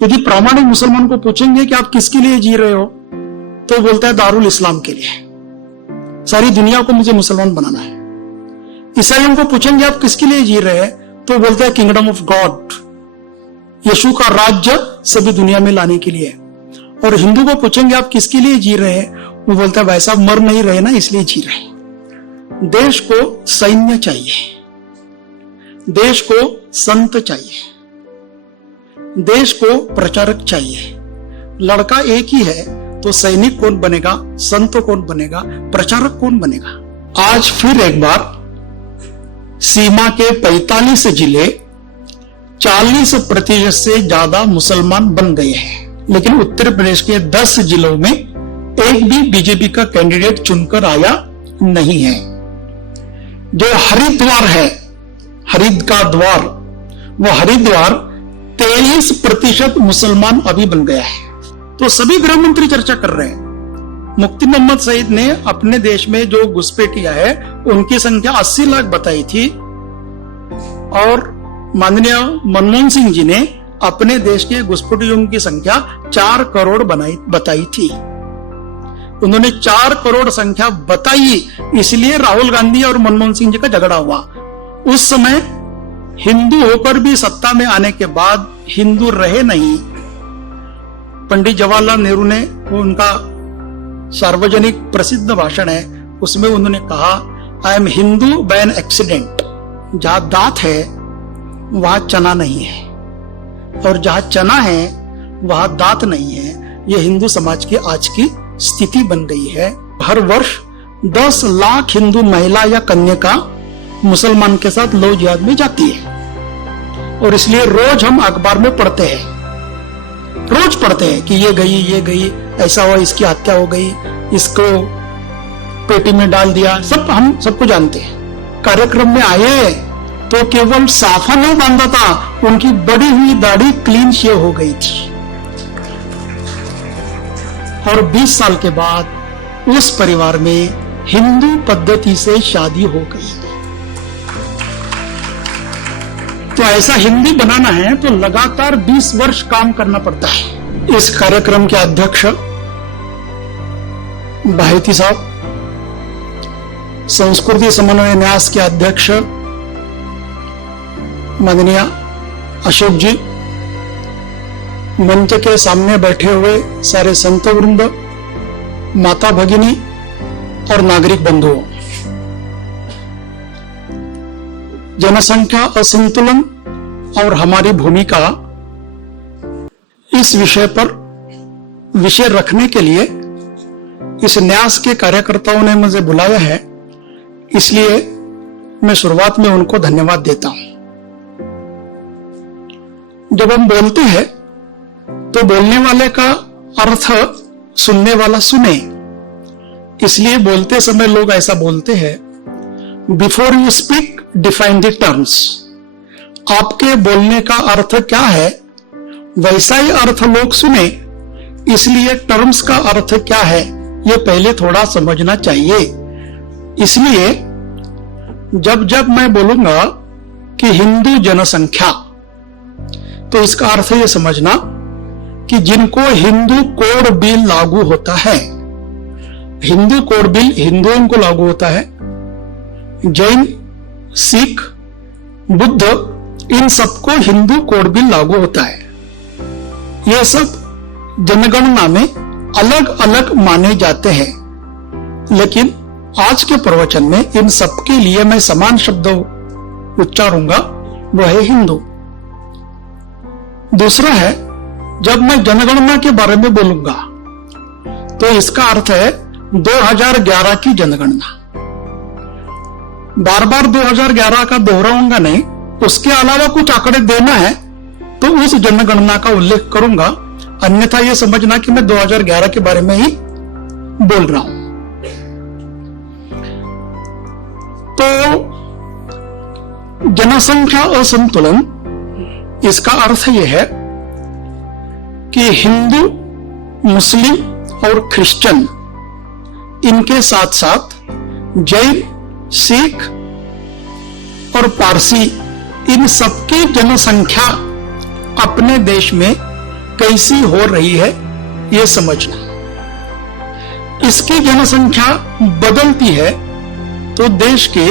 यदि प्रामाणिक मुसलमान को पूछेंगे कि आप किसके लिए जी रहे हो, तो बोलता है दारुल इस्लाम के लिए, सारी दुनिया को मुझे मुसलमान बनाना है। ईसाइयों को पूछेंगे आप किसके लिए जी रहे हैं, तो बोलता है किंगडम ऑफ गॉड, यीशु का राज्य सभी दुनिया में लाने के लिए। और हिंदू को पूछेंगे आप किसके लिए जी रहे हैं, वो बोलता है भाई साहब मर नहीं रहे ना, इसलिए जी रहे हैं। देश को सैन्य चाहिए, देश को संत चाहिए, देश को प्रचारक चाहिए। लड़का एक ही है, तो सैनिक कौन बनेगा, संत कौन बनेगा, प्रचारक कौन बनेगा। आज फिर एक बार सीमा के 45 जिले 40% से ज्यादा मुसलमान बन गए हैं, लेकिन उत्तर प्रदेश के 10 जिलों में एक भी बीजेपी का कैंडिडेट चुनकर आया नहीं है। जो हरिद्वार है, हरिद का द्वार, वो हरिद्वार 23% मुसलमान अभी बन गया है। तो सभी गृह मंत्री चर्चा कर रहे हैं। मुफ्ती मोहम्मद सईद ने अपने देश में जो घुसपैठिया है उनकी संख्या 80 लाख बताई थी, और माननीय मनमोहन सिंह जी ने अपने देश के घुसपैठियों की संख्या 4 करोड़ बताई थी। उन्होंने 4 करोड़ संख्या बताई, इसलिए राहुल गांधी और मनमोहन सिंह जी का झगड़ा हुआ। उस समय हिंदू होकर भी सत्ता में आने के बाद हिंदू रहे नहीं। पंडित जवाहरलाल नेहरू ने, वो उनका सार्वजनिक प्रसिद्ध भाषण है, उसमें उन्होंने कहा I am Hindu by an accident. जहां दांत है वहां चना नहीं है, और जहां चना है वहां दांत नहीं है। यह हिंदू समाज की आज की स्थिति बन गई है। हर वर्ष 10 लाख हिंदू महिला या कन्या मुसलमान के साथ लौ जिहाद में जाती है, और इसलिए रोज हम अखबार में पढ़ते हैं, रोज पढ़ते हैं कि ये गई, ऐसा हुआ, इसकी हत्या हो गई, इसको पेटी में डाल दिया, सब हम सबको जानते हैं। कार्यक्रम में आए तो केवल साफा नहीं बांधा था, उनकी बड़ी हुई दाढ़ी क्लीन शेव हो गई थी, और 20 साल के बाद उस परिवार में हिंदू पद्धति से शादी हो गई। तो ऐसा हिंदी बनाना है तो लगातार 20 वर्ष काम करना पड़ता है। इस कार्यक्रम के अध्यक्ष बाहेती साहब, संस्कृति समन्वय न्यास के अध्यक्ष माननीय अशोक जी, मंच के सामने बैठे हुए सारे संत वृंद, माता भगिनी और नागरिक बंधुओं, जनसंख्या असंतुलन और हमारी भूमिका, इस विषय पर विषय रखने के लिए इस न्यास के कार्यकर्ताओं ने मुझे बुलाया है, इसलिए मैं शुरुआत में उनको धन्यवाद देता हूं। जब हम बोलते हैं तो बोलने वाले का अर्थ सुनने वाला सुने, इसलिए बोलते समय लोग ऐसा बोलते हैं, before you speak define the terms. आपके बोलने का अर्थ क्या है वैसा ही अर्थ लोग सुने, इसलिए टर्म्स का अर्थ क्या है ये पहले थोड़ा समझना चाहिए। इसलिए जब जब मैं बोलूंगा कि हिंदू जनसंख्या, तो इसका अर्थ ये समझना कि जिनको हिंदू कोड बिल लागू होता है, हिंदू कोड बिल हिंदुओं को लागू होता है, जैन, सिख, बुद्ध, इन सबको हिंदू कोड बिल लागू होता है। ये सब जनगणना में अलग अलग माने जाते हैं, लेकिन आज के प्रवचन में इन सबके लिए मैं समान शब्द उच्चारूंगा, वो है हिंदू। दूसरा है, जब मैं जनगणना के बारे में बोलूंगा तो इसका अर्थ है 2011 की जनगणना। बार बार 2011 का दोहराऊंगा नहीं, उसके अलावा कुछ आंकड़े देना है तो उस जनगणना का उल्लेख करूंगा, अन्यथा यह समझना कि मैं 2011 के बारे में ही बोल रहा हूं। तो जनसंख्या असंतुलन, इसका अर्थ यह है कि हिंदू, मुस्लिम और क्रिश्चियन, इनके साथ साथ जैन, सिख और पारसी, इन सबकी जनसंख्या अपने देश में कैसी हो रही है यह समझना। इसकी जनसंख्या बदलती है तो देश के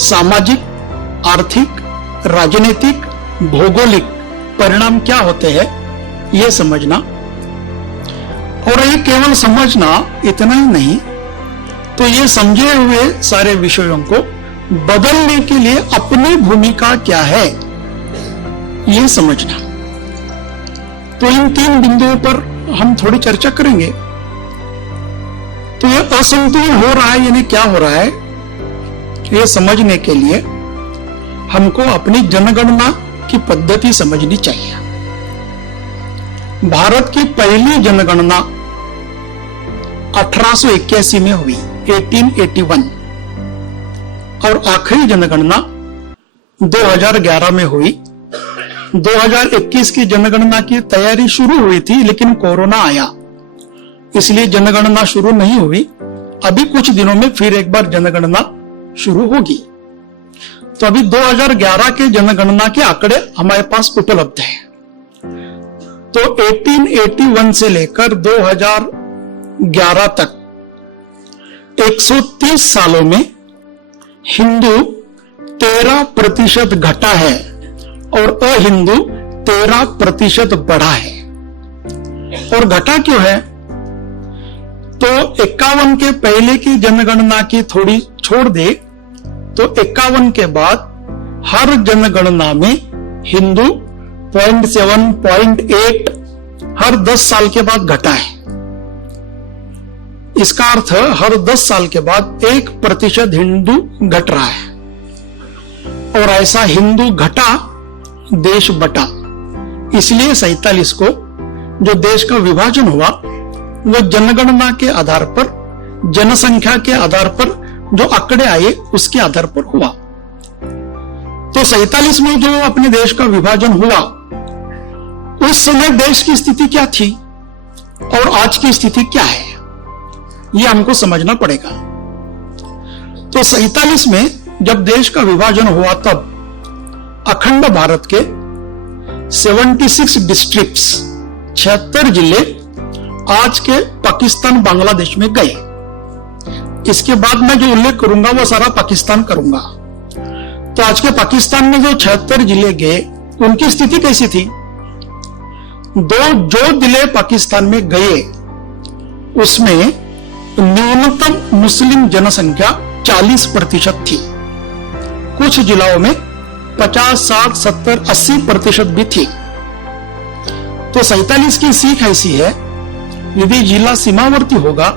सामाजिक, आर्थिक, राजनीतिक, भौगोलिक परिणाम क्या होते हैं यह समझना। और ये केवल समझना इतना ही नहीं, तो ये समझे हुए सारे विषयों को बदलने के लिए अपनी भूमिका क्या है यह समझना। तो इन 3 बिंदुओं पर हम थोड़ी चर्चा करेंगे। तो यह असंतुलन हो रहा है यानी क्या हो रहा है, यह समझने के लिए हमको अपनी जनगणना की पद्धति समझनी चाहिए। भारत की पहली जनगणना 1881 में हुई, 1881, और आखिरी जनगणना 2011 में हुई। 2021 की जनगणना की तैयारी शुरू हुई थी, लेकिन कोरोना आया, इसलिए जनगणना शुरू नहीं हुई। अभी कुछ दिनों में फिर एक बार जनगणना शुरू होगी। तो अभी 2011 के जनगणना के आंकड़े हमारे पास उपलब्ध हैं। तो 1881 से लेकर 2011 तक 130 सालों में हिंदू 13% घटा है और अहिंदू 13% बढ़ा है। और घटा क्यों है? तो 51 के पहले की जनगणना की थोड़ी छोड़ दे तो 51 के बाद हर जनगणना में हिंदू 0.7, 0.8 हर 10 साल के बाद घटा है। इसका अर्थ हर 10 साल के बाद 1% हिंदू घट रहा है। और ऐसा हिंदू घटा, देश बटा। इसलिए 47 को जो देश का विभाजन हुआ वो जनगणना के आधार पर, जनसंख्या के आधार पर जो आंकड़े आए उसके आधार पर हुआ। तो 47 में जो अपने देश का विभाजन हुआ, उस समय देश की स्थिति क्या थी और आज की स्थिति क्या है, यह हमको समझना पड़ेगा। तो 47 में जब देश का विभाजन हुआ तब अखंड भारत के 76 डिस्ट्रिक्ट्स, 76 जिले आज के पाकिस्तान, बांग्लादेश में गए। इसके बाद मैं जो उल्लेख करूंगा वो सारा पाकिस्तान करूंगा। तो आज के पाकिस्तान में जो 76 जिले गए, उनकी स्थिति कैसी थी? जो जिले पाकिस्तान में गए उसमें न्यूनतम मुस्लिम जनसंख्या 40% थी। कुछ जिलों में 50, 60, 70, 80% भी थी। तो 47 की सीख ऐसी है, यदि जिला सीमावर्ती होगा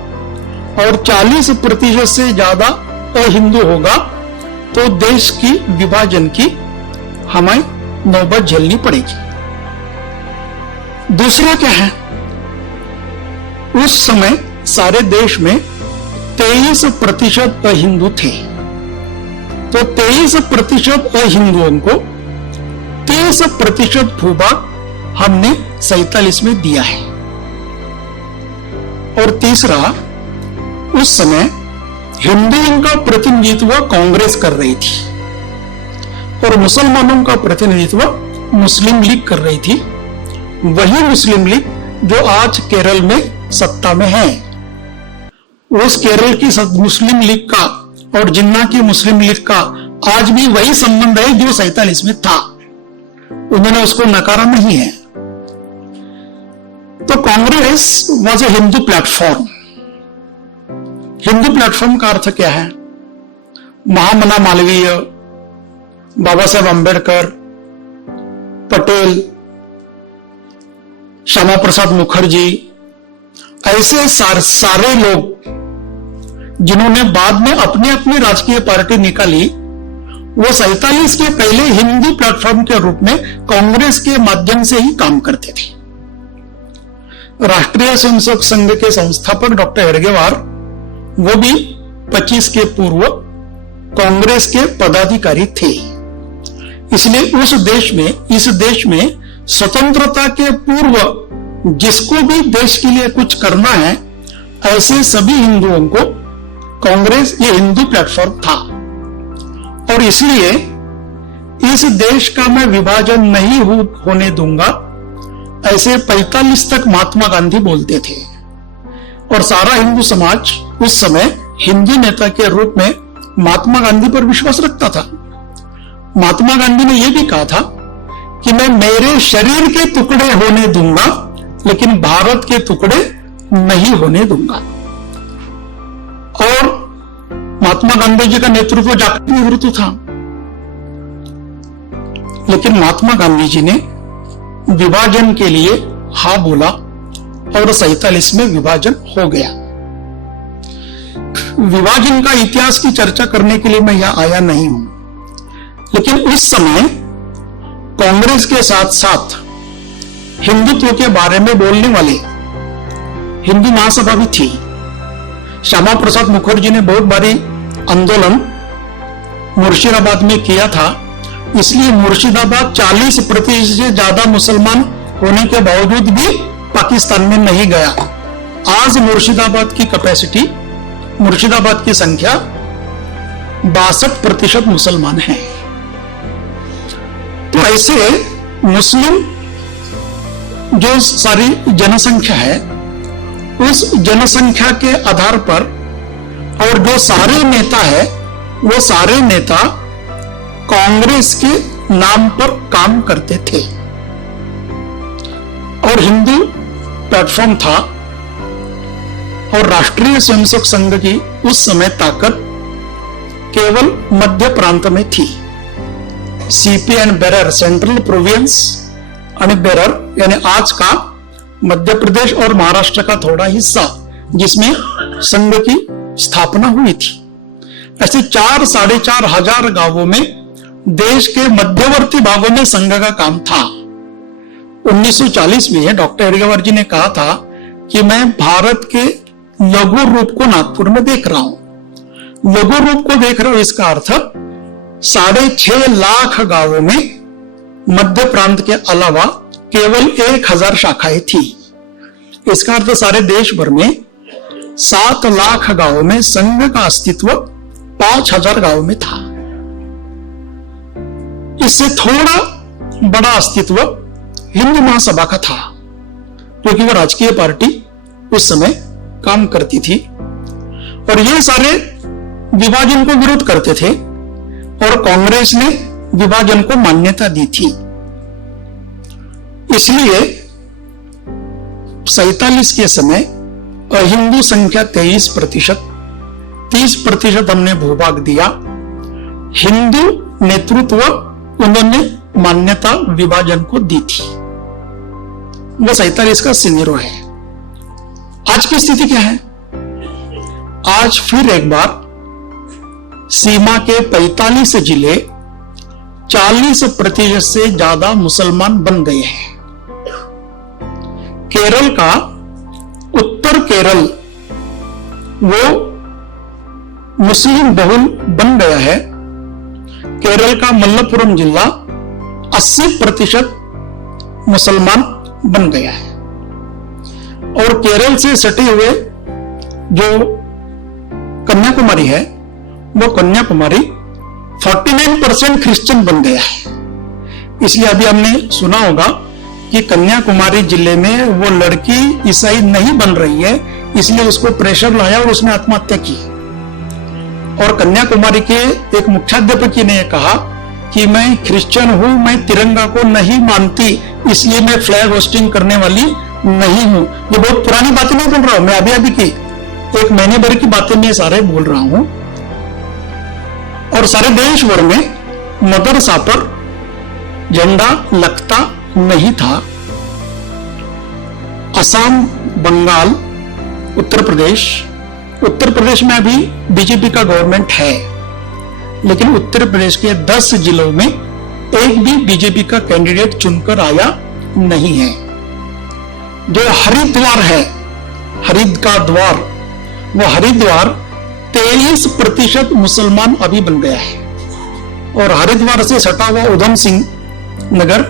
और 40% से ज्यादा अहिंदू होगा तो देश की विभाजन की हमें नौबत झेलनी पड़ेगी। दूसरा क्या है, उस समय सारे देश में 23% अहिंदू थे। तो 23% अहिंदुओं को 30% भूभाग हमने 47 में दिया है। और तीसरा, उस समय हिंदुओं का प्रतिनिधित्व कांग्रेस कर रही थी और मुसलमानों का प्रतिनिधित्व मुस्लिम लीग कर रही थी। वही मुस्लिम लीग जो आज केरल में सत्ता में है। उस केरल की मुस्लिम लीग का और जिन्ना की मुस्लिम लीग का आज भी वही संबंध है जो 47 में था। उन्होंने उसको नकारा नहीं है। तो Congress was a Hindu platform. Hindu platform का अर्थ क्या है? महामना मालवीय, बाबा साहेब अंबेडकर, पटेल, श्यामा प्रसाद मुखर्जी, ऐसे सारे लोग जिन्होंने बाद में अपनी अपनी राजकीय पार्टी निकाली, वो 47 के पहले हिंदू प्लेटफॉर्म के रूप में कांग्रेस के माध्यम से ही काम करते थे। राष्ट्रीय स्वयंसेवक संघ के संस्थापक डॉक्टर हेडगेवार, वो भी 25 के पूर्व कांग्रेस के पदाधिकारी थे। इसलिए इस देश में स्वतंत्रता के पूर्व जिसको भी देश के लिए कुछ करना है, ऐसे सभी हिंदुओं को कांग्रेस ये हिंदू प्लेटफॉर्म था। और इसलिए इस देश का मैं विभाजन नहीं होने दूंगा, ऐसे 45 तक महात्मा गांधी बोलते थे और सारा हिंदू समाज उस समय हिंदू नेता के रूप में महात्मा गांधी पर विश्वास रखता था। महात्मा गांधी ने यह भी कहा था कि मैं मेरे शरीर के टुकड़े होने दूंगा लेकिन भारत के टुकड़े नहीं होने दूंगा। और महात्मा गांधी जी का नेतृत्व जागतिक नेतृत्व था, लेकिन महात्मा गांधी जी ने विभाजन के लिए हाँ बोला और 47 में विभाजन हो गया। विभाजन का इतिहास की चर्चा करने के लिए मैं यहां आया नहीं हूं, लेकिन उस समय कांग्रेस के साथ साथ हिंदुत्व के बारे में बोलने वाले हिंदू महासभा भी थी। श्यामा प्रसाद मुखर्जी ने बहुत बारी आंदोलन मुर्शिदाबाद में किया था, इसलिए मुर्शिदाबाद 40% से ज्यादा मुसलमान होने के बावजूद भी पाकिस्तान में नहीं गया। आज मुर्शिदाबाद की कैपेसिटी, मुर्शिदाबाद की संख्या 62% मुसलमान है। तो ऐसे मुस्लिम जो सारी जनसंख्या है, उस जनसंख्या के आधार पर और जो सारे नेता है, वो सारे नेता कांग्रेस के नाम पर काम करते थे और हिंदू प्लेटफॉर्म था। और राष्ट्रीय स्वयंसेवक संघ की उस समय ताकत केवल मध्य प्रांत में थी। CP and bearer, central province और बेरर यानी आज का मध्य प्रदेश और महाराष्ट्र का थोड़ा हिस्सा, जिसमें संघ की स्थापना हुई थी। ऐसे 4-4.5 हजार गांवों में देश के मध्यवर्ती भागों में संघ का काम था। 1940 में डॉक्टर हेडगेवार जी ने कहा था कि मैं भारत के लघु रूप को नागपुर में देख रहा हूं। लघु रूप को देख रहा हूं, इसका अर्थ 6.5 लाख गांवों में मध्य प्रांत के अलावा केवल 1000 शाखाएं थी। इसका अर्थ सारे देश भर में 7 लाख गांवों में संघ का अस्तित्व 5000 गांवों में था। इससे थोड़ा बड़ा अस्तित्व हिंदू महासभा का था, क्योंकि वह राजकीय पार्टी उस समय काम करती थी और ये सारे विभाजन को विरोध करते थे और कांग्रेस ने विभाजन को मान्यता दी थी। इसलिए 47 के समय हिंदू संख्या 23%, 30% हमने भूभाग दिया। हिंदू नेतृत्व उन्होंने मान्यता विभाजन को दी थी। वो 47 का सिनेरियो है। आज की स्थिति क्या है? आज फिर एक बार सीमा के 45 जिले 40% से ज्यादा मुसलमान बन गए हैं। केरल का उत्तर केरल वो मुस्लिम बहुल बन गया है। केरल का मलप्पुरम जिला 80% मुसलमान बन गया है और केरल से सटे हुए जो कन्याकुमारी है, वो कन्याकुमारी 49% क्रिश्चियन बन गया है। इसलिए अभी हमने सुना होगा कि कन्याकुमारी जिले में वो लड़की ईसाई नहीं बन रही है, इसलिए उसको प्रेशर लाया और उसने आत्महत्या की। और कन्याकुमारी के एक मुख्याध्यापक ने कहा कि मैं क्रिश्चियन हूं, मैं तिरंगा को नहीं मानती, इसलिए मैं फ्लैग होस्टिंग करने वाली नहीं हूं। ये बहुत पुरानी बातें नहीं बोल रहा हूं मैं, अभी की 1 महीने भर की बातें मैं सारे बोल रहा हूं। और सारे देश भर में मदरसा पर झंडा लगता नहीं था। असम, बंगाल, उत्तर प्रदेश में अभी बीजेपी का गवर्नमेंट है, लेकिन उत्तर प्रदेश के 10 जिलों में एक भी बीजेपी का कैंडिडेट चुनकर आया नहीं है। जो हरिद्वार है, हरिद का द्वार, वो हरिद्वार 23% मुसलमान अभी बन गया है। और हरिद्वार से सटा हुआ उधम सिंह नगर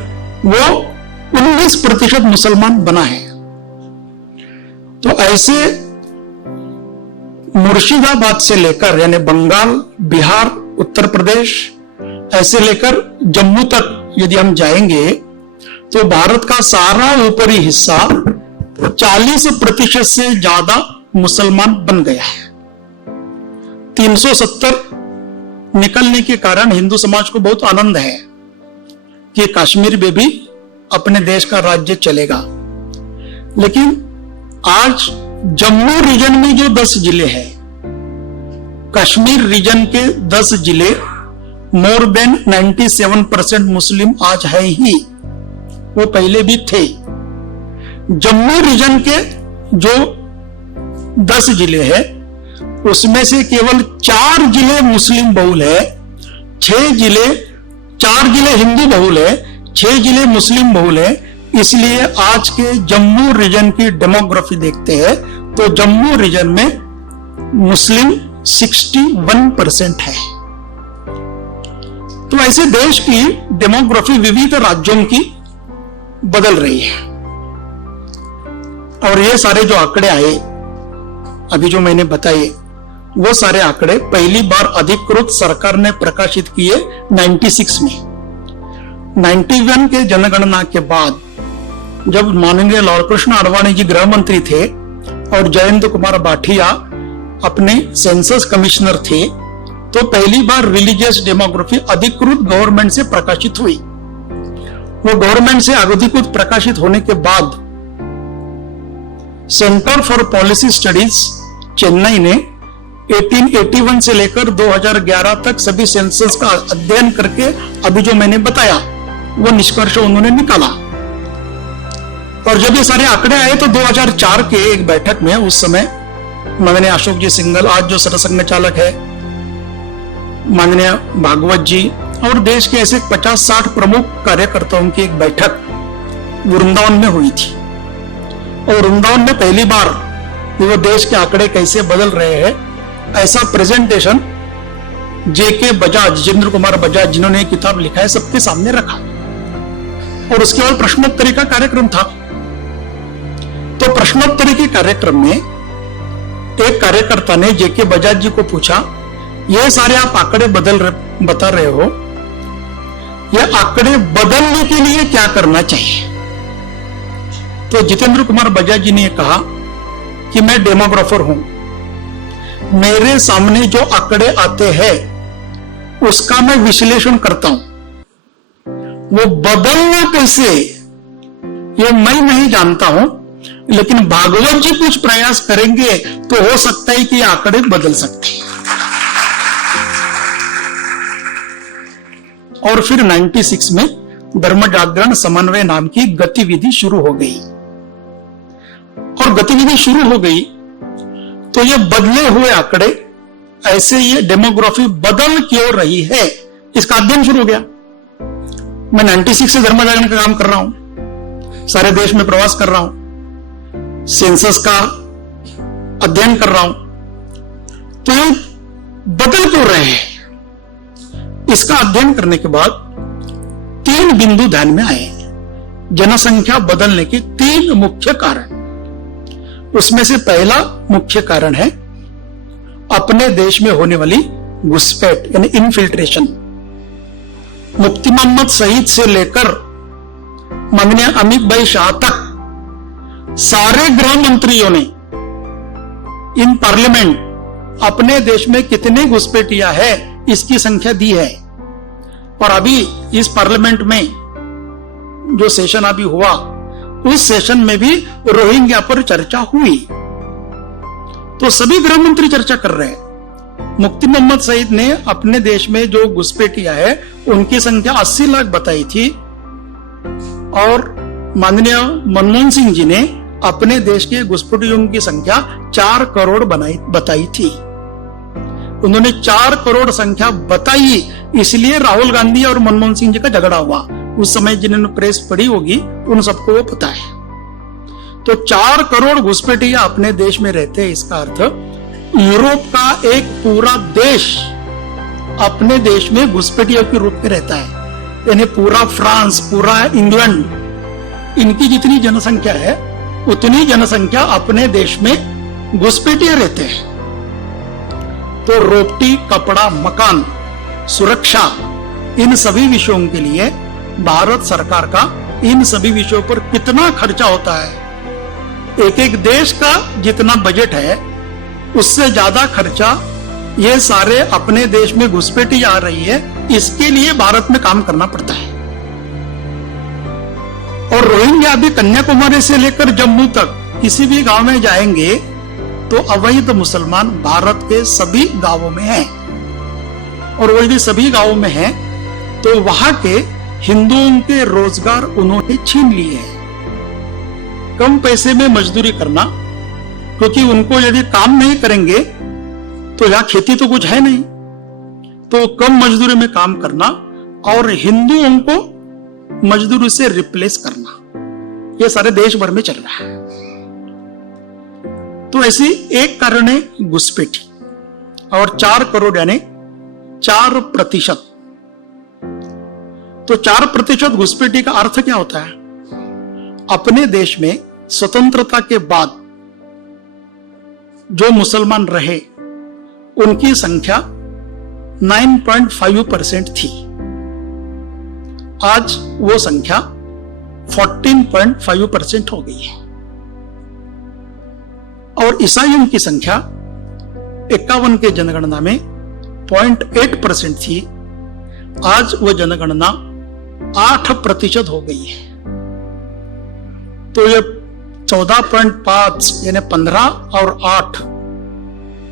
वो 19% मुसलमान बना है। तो ऐसे मुर्शिदाबाद से लेकर यानी बंगाल, बिहार, उत्तर प्रदेश ऐसे लेकर जम्मू तक यदि हम जाएंगे तो भारत का सारा ऊपरी हिस्सा 40% से ज्यादा मुसलमान बन गया है। 370 निकलने के कारण हिंदू समाज को बहुत आनंद है कि कश्मीर में भी अपने देश का राज्य चलेगा। लेकिन आज जम्मू रीजन में जो 10 जिले हैं, कश्मीर रीजन के 10 जिले मोर देन 97% मुस्लिम आज है ही, वो पहले भी थे। जम्मू रीजन के जो 10 जिले हैं उसमें से केवल 4 जिले मुस्लिम बहुल है, 4 जिले हिंदू बहुल है, 6 जिले मुस्लिम बहुल है। इसलिए आज के जम्मू रीजन की डेमोग्राफी देखते हैं तो जम्मू रीजन में मुस्लिम 61% है। तो ऐसे देश की डेमोग्राफी विविध राज्यों की बदल रही है। और ये सारे जो आंकड़े आए अभी जो मैंने बताए, वो सारे आंकड़े पहली बार अधिकृत सरकार ने प्रकाशित किए 96 में। 91 के जनगणना के बाद जब माननीय लाल कृष्ण आडवाणी जी गृह मंत्री थे और जयंत कुमार भाटिया अपने सेंसस कमिश्नर थे, तो पहली बार रिलीजियस डेमोग्राफी अधिकृत गवर्नमेंट से प्रकाशित हुई। वो गवर्नमेंट से अधिकृत प्रकाशित होने के बाद centre for policy studies Chennai ने 1881 से लेकर 2011 तक सभी सेंसस का अध्ययन करके अभी जो मैंने बताया वो निष्कर्ष उन्होंने निकाला। और जब ये सारे आंकड़े आए तो 2004 के एक बैठक में उस समय माननीय अशोक जी सिंघल, आज जो सरसंघ चालक है, माननीय भागवत जी और देश के ऐसे 50-60 प्रमुख कार्यकर्ताओं की एक बैठक वृंदावन में हुई थी। और वृंदावन में पहली बार वो देश के आंकड़े कैसे बदल रहे हैं ऐसा प्रेजेंटेशन जेके बजाज, जितेंद्र कुमार बजाज, जिन्होंने किताब लिखा है, सबके सामने रखा। और उसके बाद प्रश्नोत्तरी का कार्यक्रम था। तो प्रश्नोत्तरी के कार्यक्रम में एक कार्यकर्ता ने जेके बजाज जी को पूछा, ये सारे आप आंकड़े बता रहे हो, ये आंकड़े बदलने के लिए क्या करना चाहिए? तो जितेंद्र कुमार बजाज जी ने कहा कि मैं डेमोग्राफर हूं, मेरे सामने जो आंकड़े आते हैं उसका मैं विश्लेषण करता हूं, वो बदलना कैसे ये मैं नहीं जानता हूं, लेकिन भागवत जी कुछ प्रयास करेंगे तो हो सकता है कि ये आंकड़े बदल सकते हैं। और फिर 96 में धर्म जागरण समन्वय नाम की गतिविधि शुरू हो गई। और गतिविधि शुरू हो गई तो ये बदले हुए आंकड़े, ऐसे ये डेमोग्राफी बदल क्यों रही है, इसका अध्ययन शुरू हो गया। मैं 96 से धर्म जागरण का काम कर रहा हूं, सारे देश में प्रवास कर रहा हूं, सेंसस का अध्ययन कर रहा हूं, तो ये बदल क्यों रहे हैं? इसका अध्ययन करने के बाद 3 बिंदु ध्यान में आए। जनसंख्या बदलने के 3 मुख्य कारण। उसमें से पहला मुख्य कारण है अपने देश में होने वाली घुसपैठ यानी इनफिल्ट्रेशन। मुफ्ती मोहम्मद सईद से लेकर माननीय अमित भाई शाह तक सारे गृह मंत्रियों ने इन पार्लियामेंट अपने देश में कितने घुसपैठिया है इसकी संख्या दी है। और अभी इस पार्लियामेंट में जो सेशन अभी हुआ उस सेशन में भी रोहिंग्या पर चर्चा हुई, तो सभी गृह मंत्री चर्चा कर रहे हैं। मुफ्ती मोहम्मद सईद ने अपने देश में जो घुसपैठिया है उनकी संख्या 80 लाख बताई थी, और माननीय मनमोहन सिंह जी ने अपने देश के घुसपैठियों की संख्या 4 करोड़ बताई थी। उन्होंने 4 करोड़ संख्या बताई, इसलिए राहुल गांधी और मनमोहन सिंह जी का झगड़ा हुआ। उस समय जिन्होंने प्रेस पढ़ी होगी उन सबको वो पता है। तो 4 करोड़ घुसपैठिया अपने देश में रहते हैं, इसका अर्थ यूरोप का एक पूरा देश अपने देश में घुसपैठियों के रूप में रहता है। यानी पूरा फ्रांस, पूरा इंग्लैंड, इनकी जितनी जनसंख्या है उतनी जनसंख्या अपने देश में घुसपैठिया रहते हैं। तो रोटी, कपड़ा, मकान, सुरक्षा, इन सभी विषयों के लिए भारत सरकार का इन सभी विषयों पर कितना खर्चा होता है। एक एक देश का जितना बजट है उससे ज्यादा खर्चा ये सारे अपने देश में घुसपैठी आ रही है, इसके लिए भारत में काम करना पड़ता है। और रोहिंग्या भी कन्याकुमारी से लेकर जम्मू तक किसी भी गांव में जाएंगे तो अवैध मुसलमान भारत के सभी गांवों में हैं। और वो यदि सभी गांवों में हैं तो वहां के हिंदुओं के रोजगार उन्होंने छीन लिए हैं। कम पैसे में मजदूरी करना, क्योंकि उनको यदि काम नहीं करेंगे तो यहां खेती तो कुछ है नहीं, तो कम मजदूरी में काम करना और हिंदुओं को मजदूरी से रिप्लेस करना, ये सारे देश भर में चल रहा है। तो ऐसी एक कारण है घुसपैठी। और 4 करोड़ यानी 4%। तो 4% घुसपैठी का अर्थ क्या होता है? अपने देश में स्वतंत्रता के बाद जो मुसलमान रहे उनकी संख्या 9.5% थी। आज वो संख्या 14.5% हो गई है। और ईसाइयों की संख्या 51 के जनगणना में 0.8% थी। आज वो जनगणना 8% हो गई है। तो ये 14.5 यानी 15 और 8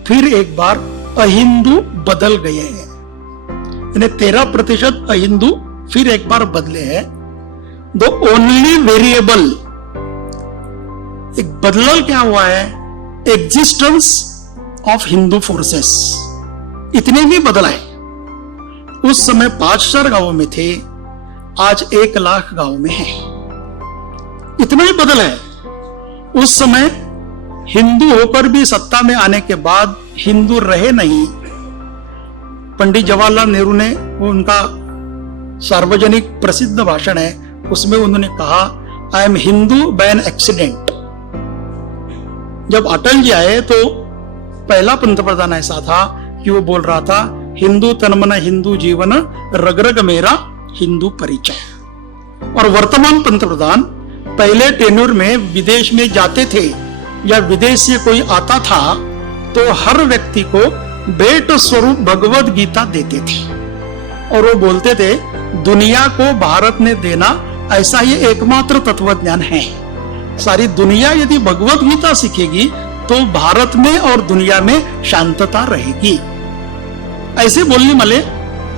फिर एक बार अहिंदू बदल गए हैं, यानी 13% अहिंदू फिर एक बार बदले हैं। द ओनली वेरिएबल, एक बदलाव क्या हुआ है? एग्जिस्टेंस ऑफ हिंदू फोर्सेस, इतने भी बदला है। उस समय 5,000 गांवों में थे, आज 1 लाख गांवों में है, इतना ही बदल है। उस समय हिंदू होकर भी सत्ता में आने के बाद हिंदू रहे नहीं। पंडित जवाहरलाल नेहरू ने, उनका सार्वजनिक प्रसिद्ध भाषण है, उसमें उन्होंने कहा I am Hindu by an accident. जब अटल जी आए तो पहला पंतप्रधान ऐसा था कि वो बोल रहा था हिंदू तन मन हिंदू जीवन, रग रग मेरा हिंदू परिचय। और वर्तमान पंतप्रधान पहले टेन्योर में विदेश में जाते थे या विदेश से कोई आता था तो हर व्यक्ति को भेंट स्वरूप भगवद गीता देते थे और वो बोलते थे दुनिया को भारत ने देना ऐसा ही एकमात्र तत्वज्ञान है। सारी दुनिया यदि भगवद गीता सीखेगी तो भारत में और दुनिया में शांतता रहेगी। ऐसे बोलने वाले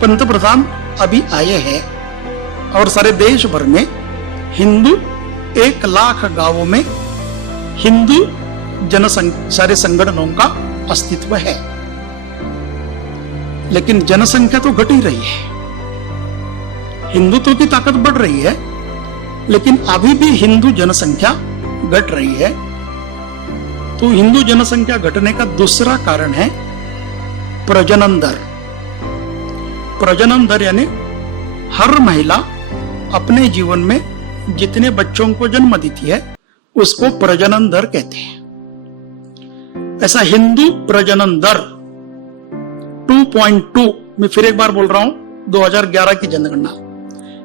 पंतप्रधान अभी आए हैं और सारे देश भर में हिंदू 1 लाख गांवों में हिंदू जनसंख्या, सारे संगठनों का अस्तित्व है। लेकिन जनसंख्या तो घट ही रही है, हिंदुत्व की ताकत बढ़ रही है, लेकिन अभी भी हिंदू जनसंख्या घट रही है। तो हिंदू जनसंख्या घटने का दूसरा कारण है प्रजनन दर। प्रजनन दर यानी हर महिला अपने जीवन में जितने बच्चों को जन्म देती है उसको प्रजनन दर कहते हैं। ऐसा हिंदू प्रजनन दर 2.2, मैं फिर एक बार बोल रहा हूं, 2011 की जनगणना,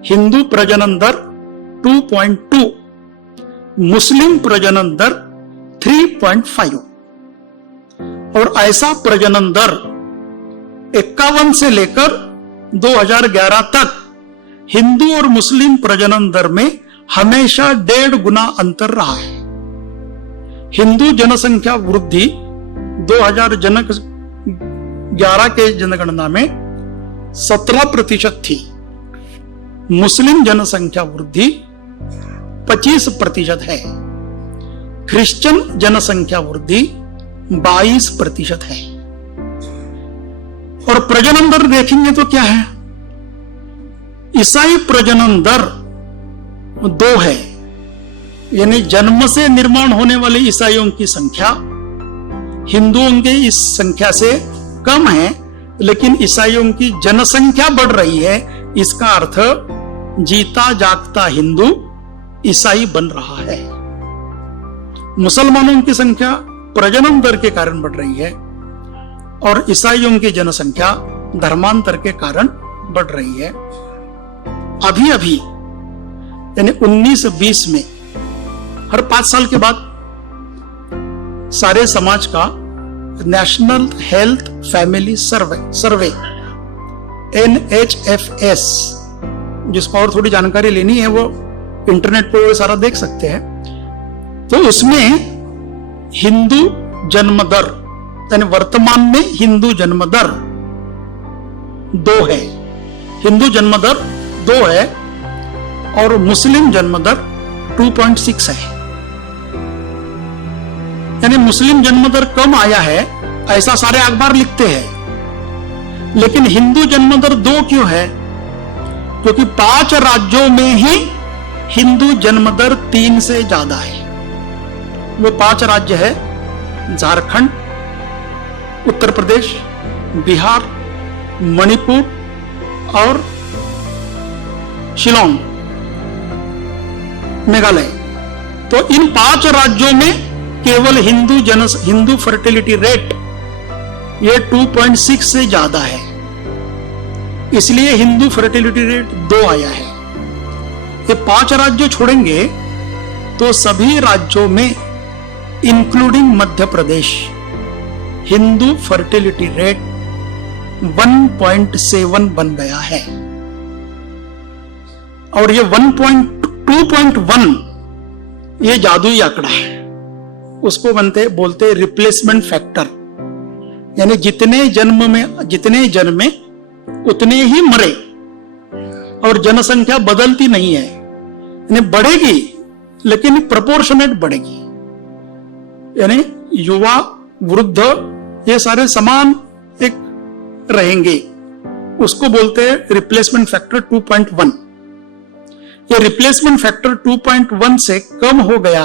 हिंदू प्रजनन दर 2.2, मुस्लिम प्रजनन दर 3.5। और ऐसा प्रजनन दर 51 से लेकर 2011 तक हिंदू और मुस्लिम प्रजनन दर में हमेशा 1.5 गुना अंतर रहा है। हिंदू जनसंख्या वृद्धि 2011 के जनगणना में 17% थी, मुस्लिम जनसंख्या वृद्धि 25% है, क्रिश्चियन जनसंख्या वृद्धि 22% है। और प्रजनन दर देखेंगे तो क्या है? ईसाई प्रजनन दर 2 है, यानी जन्म से निर्माण होने वाले ईसाइयों की संख्या हिंदुओं के इस संख्या से कम है, लेकिन ईसाइयों की जनसंख्या बढ़ रही है। इसका अर्थ जीता जागता हिंदू ईसाई बन रहा है। मुसलमानों की संख्या प्रजनन दर के कारण बढ़ रही है और ईसाइयों की जनसंख्या धर्मांतर के कारण बढ़ रही है। अभी अभी यानी 1920 में हर 5 साल के बाद सारे समाज का नेशनल हेल्थ फैमिली सर्वे NHFS, जिसको और थोड़ी जानकारी लेनी है वो इंटरनेट पर वो सारा देख सकते हैं। तो उसमें हिंदू जन्म दर, यानी वर्तमान में हिंदू जन्म दर 2 है, हिंदू जन्म दर 2 है और मुस्लिम जन्म दर 2.6 है। यानी मुस्लिम जन्म दर कम आया है ऐसा सारे अखबार लिखते हैं, लेकिन हिंदू जन्म दर 2 क्यों है? क्योंकि 5 राज्यों में ही हिंदू जन्म दर 3 से ज्यादा है। वो 5 राज्य है झारखंड, उत्तर प्रदेश, बिहार, मणिपुर और शिलोंग, मेघालय। तो इन 5 राज्यों में केवल हिंदू फर्टिलिटी रेट ये 2.6 से ज्यादा है, इसलिए हिंदू फर्टिलिटी रेट 2 आया है। ये 5 राज्य छोड़ेंगे तो सभी राज्यों में including Madhya Pradesh Hindu fertility rate 1.7 बन गया है। और ये 2.1 ये जादुई आंकड़ा है, उसको बोलते रिप्लेसमेंट फैक्टर, यानी जितने जन्मे उतने ही मरे और जनसंख्या बदलती नहीं है, यानी बढ़ेगी लेकिन प्रोपोर्शनेट बढ़ेगी, यानी युवा वृद्ध ये सारे समान एक रहेंगे, उसको बोलते हैं रिप्लेसमेंट फैक्टर 2.1। ये रिप्लेसमेंट फैक्टर 2.1 से कम हो गया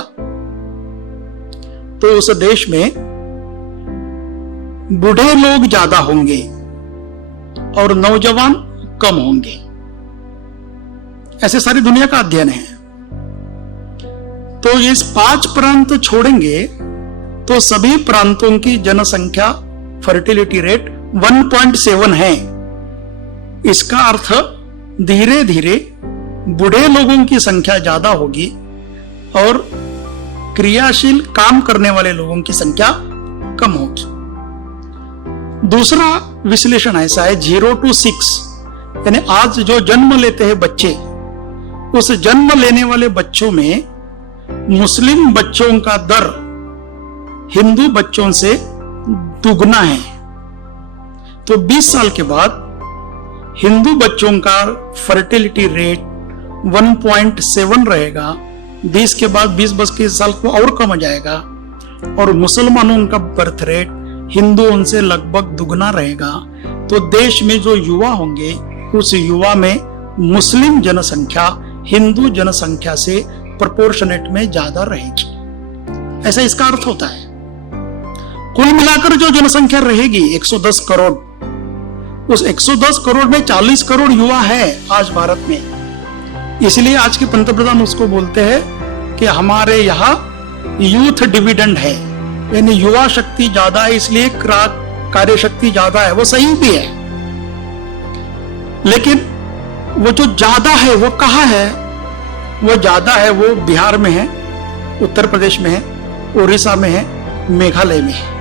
तो उस देश में बूढ़े लोग ज्यादा होंगे और नौजवान कम होंगे। ऐसे सारी दुनिया का अध्ययन है। तो ये 5 प्रांत छोड़ेंगे तो सभी प्रांतों की जनसंख्या फर्टिलिटी रेट 1.7 है। इसका अर्थ धीरे धीरे बूढ़े लोगों की संख्या ज्यादा होगी और क्रियाशील काम करने वाले लोगों की संख्या कम होगी। दूसरा विश्लेषण ऐसा है 0 to 6, यानी आज जो जन्म लेते हैं बच्चे, उस जन्म लेने वाले बच्चों में मुस्लिम बच्चों का दर हिंदू बच्चों से दुगना है। तो 20 साल के बाद हिंदू बच्चों का फर्टिलिटी रेट 1.7 रहेगा, 20 के बाद 20 साल को और कम हो जाएगा और मुसलमानों का बर्थ रेट हिंदुओं से लगभग दुगना रहेगा। तो देश में जो युवा होंगे उस युवा में मुस्लिम जनसंख्या हिंदू जनसंख्या से प्रोपोर्शनेट में ज्यादा रहेगी, ऐसा इसका अर्थ होता है। कुल मिलाकर जो जनसंख्या रहेगी 110 करोड़, उस 110 करोड़ में 40 करोड़ युवा है आज भारत में। इसलिए आज के पंतप्रधान उसको बोलते हैं कि हमारे यहाँ यूथ डिविडेंड है, यानी युवा शक्ति ज्यादा है, इसलिए कार्य शक्ति ज्यादा है। वो सही भी है, लेकिन वो जो ज्यादा है वो कहाँ है? वो ज्यादा है वो बिहार में है, उत्तर प्रदेश में है, उड़ीसा में है, मेघालय में है।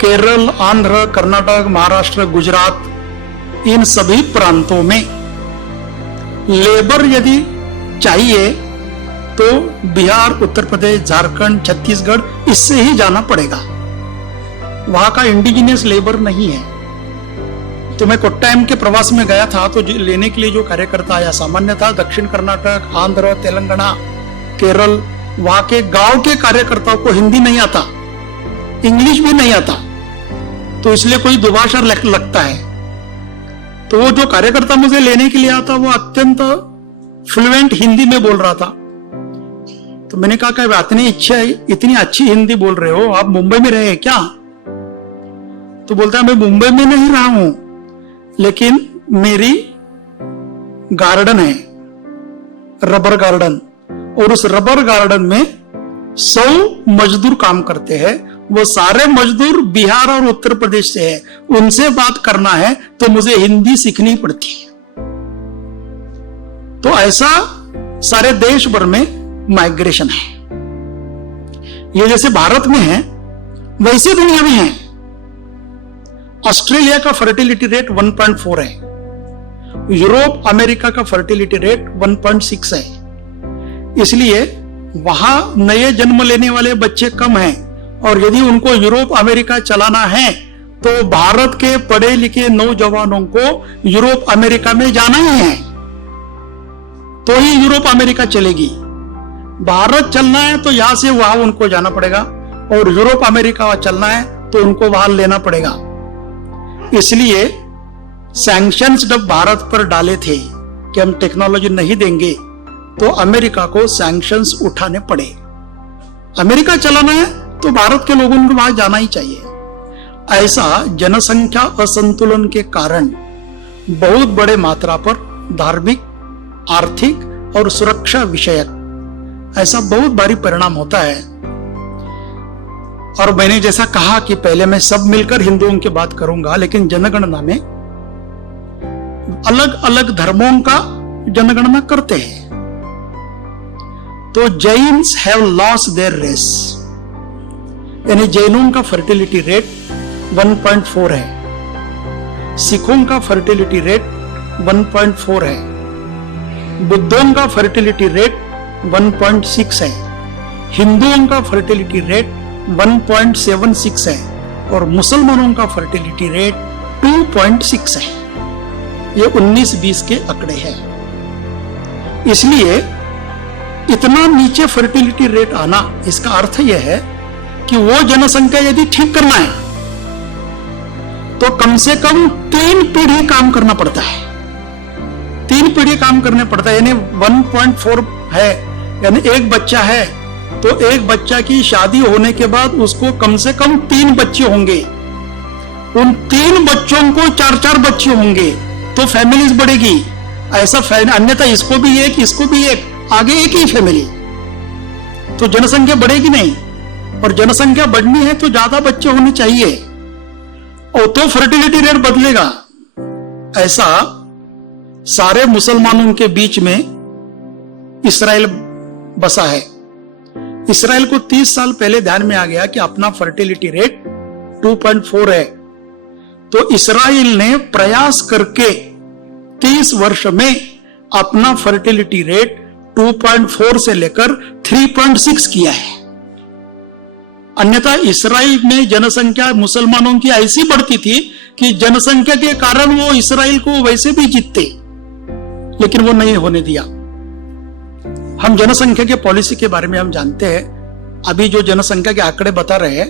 केरल, आंध्र, कर्नाटक, महाराष्ट्र, गुजरात, इन सभी प्रांतों में लेबर यदि चाहिए तो बिहार, उत्तर प्रदेश, झारखंड, छत्तीसगढ़ इससे ही जाना पड़ेगा। वहां का इंडिजिनियस लेबर नहीं है। तो मैं कोट्टायम के प्रवास में गया था, तो लेने के लिए जो कार्यकर्ता आया सामान्य था दक्षिण कर्नाटक, आंध्र, तेलंगाना, केरल, वहां के गांव के कार्यकर्ताओं को हिंदी नहीं आता, इंग्लिश भी नहीं आता, तो इसलिए कोई दुभाषा लगता है। तो वो जो कार्यकर्ता मुझे लेने के लिए आता वो अत्यंत फ्लुएंट हिंदी में बोल रहा था। तो मैंने कहा कि इतनी अच्छी हिंदी बोल रहे हो, आप मुंबई में रहे क्या? तो बोलता है मैं मुंबई में नहीं रहा हूं, लेकिन मेरी गार्डन है, रबर गार्डन, और उस रबर गार्डन में 100 मजदूर काम करते हैं। वो सारे मजदूर बिहार और उत्तर प्रदेश से है, उनसे बात करना है तो मुझे हिंदी सीखनी पड़ती है। तो ऐसा सारे देश भर में माइग्रेशन है। ये जैसे भारत में है वैसे दुनिया में है। ऑस्ट्रेलिया का फर्टिलिटी रेट 1.4 है, यूरोप अमेरिका का फर्टिलिटी रेट 1.6 है। इसलिए वहां नए जन्म लेने वाले बच्चे कम हैं, और यदि उनको यूरोप अमेरिका चलाना है तो भारत के पढ़े लिखे नौजवानों को यूरोप अमेरिका में जाना ही है, तो ही यूरोप अमेरिका चलेगी। भारत चलना है तो यहां से वहां उनको जाना पड़ेगा, और यूरोप अमेरिका चलना है तो उनको वहां लेना पड़ेगा। इसलिए सैंक्शंस जब भारत पर डाले थे कि हम टेक्नोलॉजी नहीं देंगे, तो अमेरिका को सैंक्शंस उठाने पड़े। अमेरिका चलाना है तो भारत के लोगों को वहां जाना ही चाहिए। ऐसा जनसंख्या असंतुलन के कारण बहुत बड़े मात्रा पर धार्मिक, आर्थिक और सुरक्षा विषयक ऐसा बहुत भारी परिणाम होता है। और मैंने जैसा कहा कि पहले मैं सब मिलकर हिंदुओं की बात करूंगा, लेकिन जनगणना में अलग अलग धर्मों का जनगणना करते हैं। तो Jains have lost their race, यानी जैनों का फर्टिलिटी रेट 1.4 है, सिखों का फर्टिलिटी रेट 1.4 है, बुद्धों का फर्टिलिटी रेट 1.6 है, हिंदुओं का फर्टिलिटी रेट 1.76 है, और मुसलमानों का फर्टिलिटी रेट 2.6 है। ये 19-20 के आंकड़े हैं। इसलिए इतना नीचे फर्टिलिटी रेट आना, इसका अर्थ यह है कि वो जनसंख्या यदि ठीक करना है तो कम से कम 3 पीढ़ी काम करना पड़ता है। 3 पीढ़ी काम करने पड़ता है, यानी 1.4 है, यानी एक बच्चा है तो एक बच्चा की शादी होने के बाद उसको कम से कम 3 बच्चे होंगे। उन 3 बच्चों को 4-4 बच्चे होंगे तो फैमिलीज बढ़ेगी। ऐसा अन्यथा इसको भी एक, इसको भी एक, आगे एक ही फैमिली, तो जनसंख्या बढ़ेगी नहीं। और जनसंख्या बढ़नी है तो ज्यादा बच्चे होने चाहिए, और तो फर्टिलिटी रेट बदलेगा। ऐसा सारे मुसलमानों के बीच में इस्राएल बसा है। इस्राएल को 30 साल पहले ध्यान में आ गया कि अपना फर्टिलिटी रेट 2.4 है, तो इस्राएल ने प्रयास करके 30 वर्ष में अपना फर्टिलिटी रेट 2.4 से लेकर 3.6 किया है। अन्यथा इस्राएल में जनसंख्या मुसलमानों की ऐसी बढ़ती थी कि जनसंख्या के कारण वो इस्राएल को वैसे भी जीतते, लेकिन वो नहीं होने दिया। हम जनसंख्या के पॉलिसी के बारे में हम जानते हैं। अभी जो जनसंख्या के आंकड़े बता रहे हैं,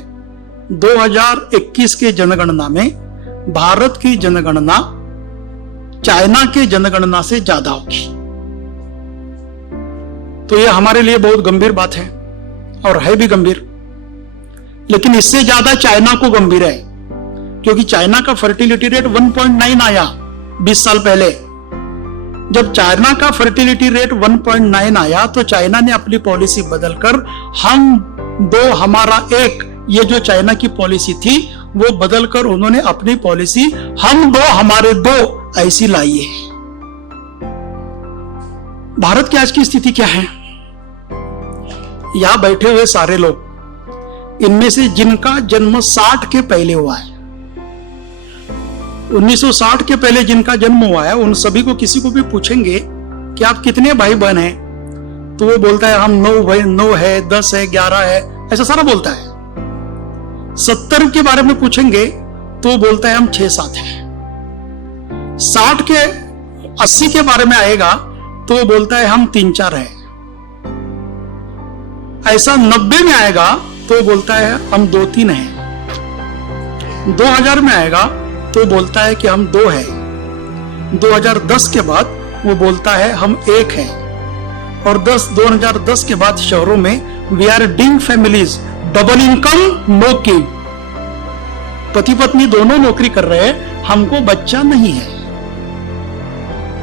2021 के जनगणना में भारत की जनगणना चाइना के जनगणना से ज्यादा होगी। तो यह हमारे लिए बहुत गंभीर बात है, और है भी गंभीर। लेकिन इससे ज्यादा चाइना को गंभीर है, क्योंकि चाइना का फर्टिलिटी रेट 1.9 आया 20 साल पहले। जब चाइना का फर्टिलिटी रेट 1.9 आया तो चाइना ने अपनी पॉलिसी बदलकर हम दो हमारा एक, ये जो चाइना की पॉलिसी थी वो बदलकर उन्होंने अपनी पॉलिसी हम दो हमारे दो ऐसी लाई है। भारत की आज की स्थिति क्या है? यहां बैठे हुए सारे लोग, इनमें से जिनका जन्म 60 के पहले हुआ है, 1960 के पहले जिनका जन्म हुआ है, उन सभी को किसी को भी पूछेंगे कि आप कितने भाई बहन हैं, तो वो बोलता है हम 9 भाई, 9 है, 10 है, 11 है, ऐसा सारा बोलता है। 70 के बारे में पूछेंगे तो बोलता है हम 6-7 हैं। 60 के 80 के बारे में आएगा तो वो बोलता है हम 3-4 हैं। ऐसा 90 में आएगा तो बोलता है हम 2-3 हैं। 2000 में आएगा तो बोलता है कि हम 2 हैं। 2010 के बाद वो बोलता है हम 1 हैं। और 2010 के बाद शहरों में we are dink families, double income, no kid. पति पत्नी दोनों नौकरी कर रहे हैं, हमको बच्चा नहीं है।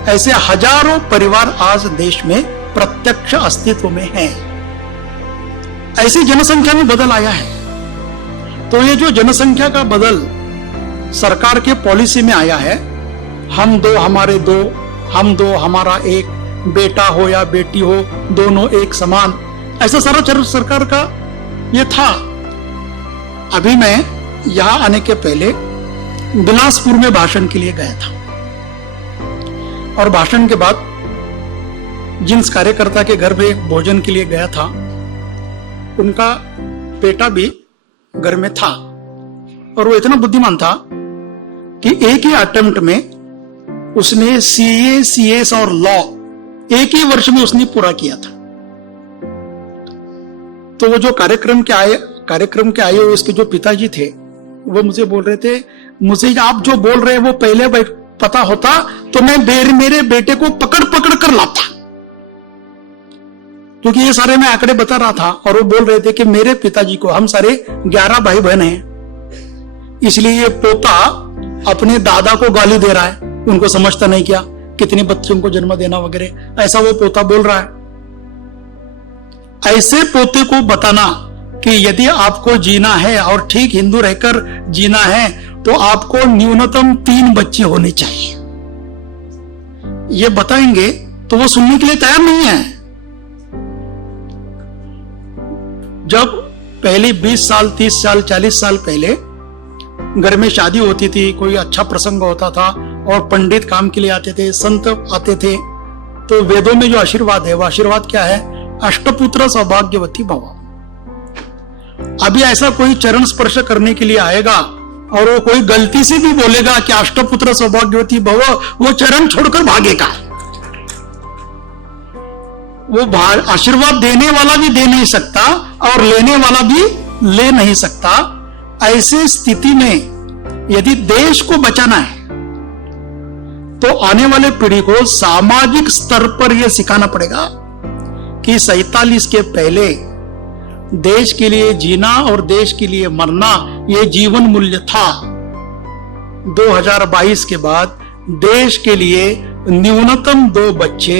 ऐसे हजारों परिवार आज देश में प्रत्यक्ष अस्तित्व में हैं। ऐसी जनसंख्या में बदल आया है। तो ये जो जनसंख्या का बदल सरकार के पॉलिसी में आया है, हम 2 हमारे 2, हम 2 हमारा 1, बेटा हो या बेटी हो दोनों एक समान, ऐसा सारा सरकार का ये था। अभी मैं यहां आने के पहले बिलासपुर में भाषण के लिए गया था, और भाषण के बाद जिस कार्यकर्ता के घर में भोजन के लिए गया था, उनका बेटा भी घर में था, और वो इतना बुद्धिमान था कि एक ही अटेम्प्ट में उसने सीए, सीएस और लॉ एक ही वर्ष में उसने पूरा किया था। तो वो जो कार्यक्रम के आए हुए उसके जो पिताजी थे, वो मुझे बोल रहे थे, मुझे आप जो बोल रहे हैं वो पहले पता होता तो मैं मेरे बेटे को पकड़ कर लाता, क्योंकि ये सारे मैं आंकड़े बता रहा था। और वो बोल रहे थे कि मेरे पिताजी को, हम सारे 11 भाई बहन हैं, इसलिए ये पोता अपने दादा को गाली दे रहा है, उनको समझता नहीं क्या कितने बच्चों को जन्म देना वगैरह, ऐसा वो पोता बोल रहा है। ऐसे पोते को बताना कि यदि आपको जीना है और ठीक हिंदू रहकर जीना है तो आपको न्यूनतम 3 बच्चे होने चाहिए, ये बताएंगे तो वो सुनने के लिए तैयार नहीं है। जब पहले 20 साल, 30 साल, 40 साल पहले घर में शादी होती थी, कोई अच्छा प्रसंग होता था और पंडित काम के लिए आते थे, संत आते थे, तो वेदों में जो आशीर्वाद है, वो आशीर्वाद क्या है? अष्टपुत्र सौभाग्यवती भव। अभी ऐसा कोई चरण स्पर्श करने के लिए आएगा और वो कोई गलती से भी बोलेगा कि अष्टपुत्र सौभाग्यवती भव, वो चरण छोड़कर भागेगा। वो आशीर्वाद देने वाला भी दे नहीं सकता और लेने वाला भी ले नहीं सकता। ऐसी स्थिति में यदि देश को बचाना है तो आने वाले पीढ़ी को सामाजिक स्तर पर यह सिखाना पड़ेगा कि 47 के पहले देश के लिए जीना और देश के लिए मरना यह जीवन मूल्य था। 2022 के बाद देश के लिए न्यूनतम 2 बच्चे,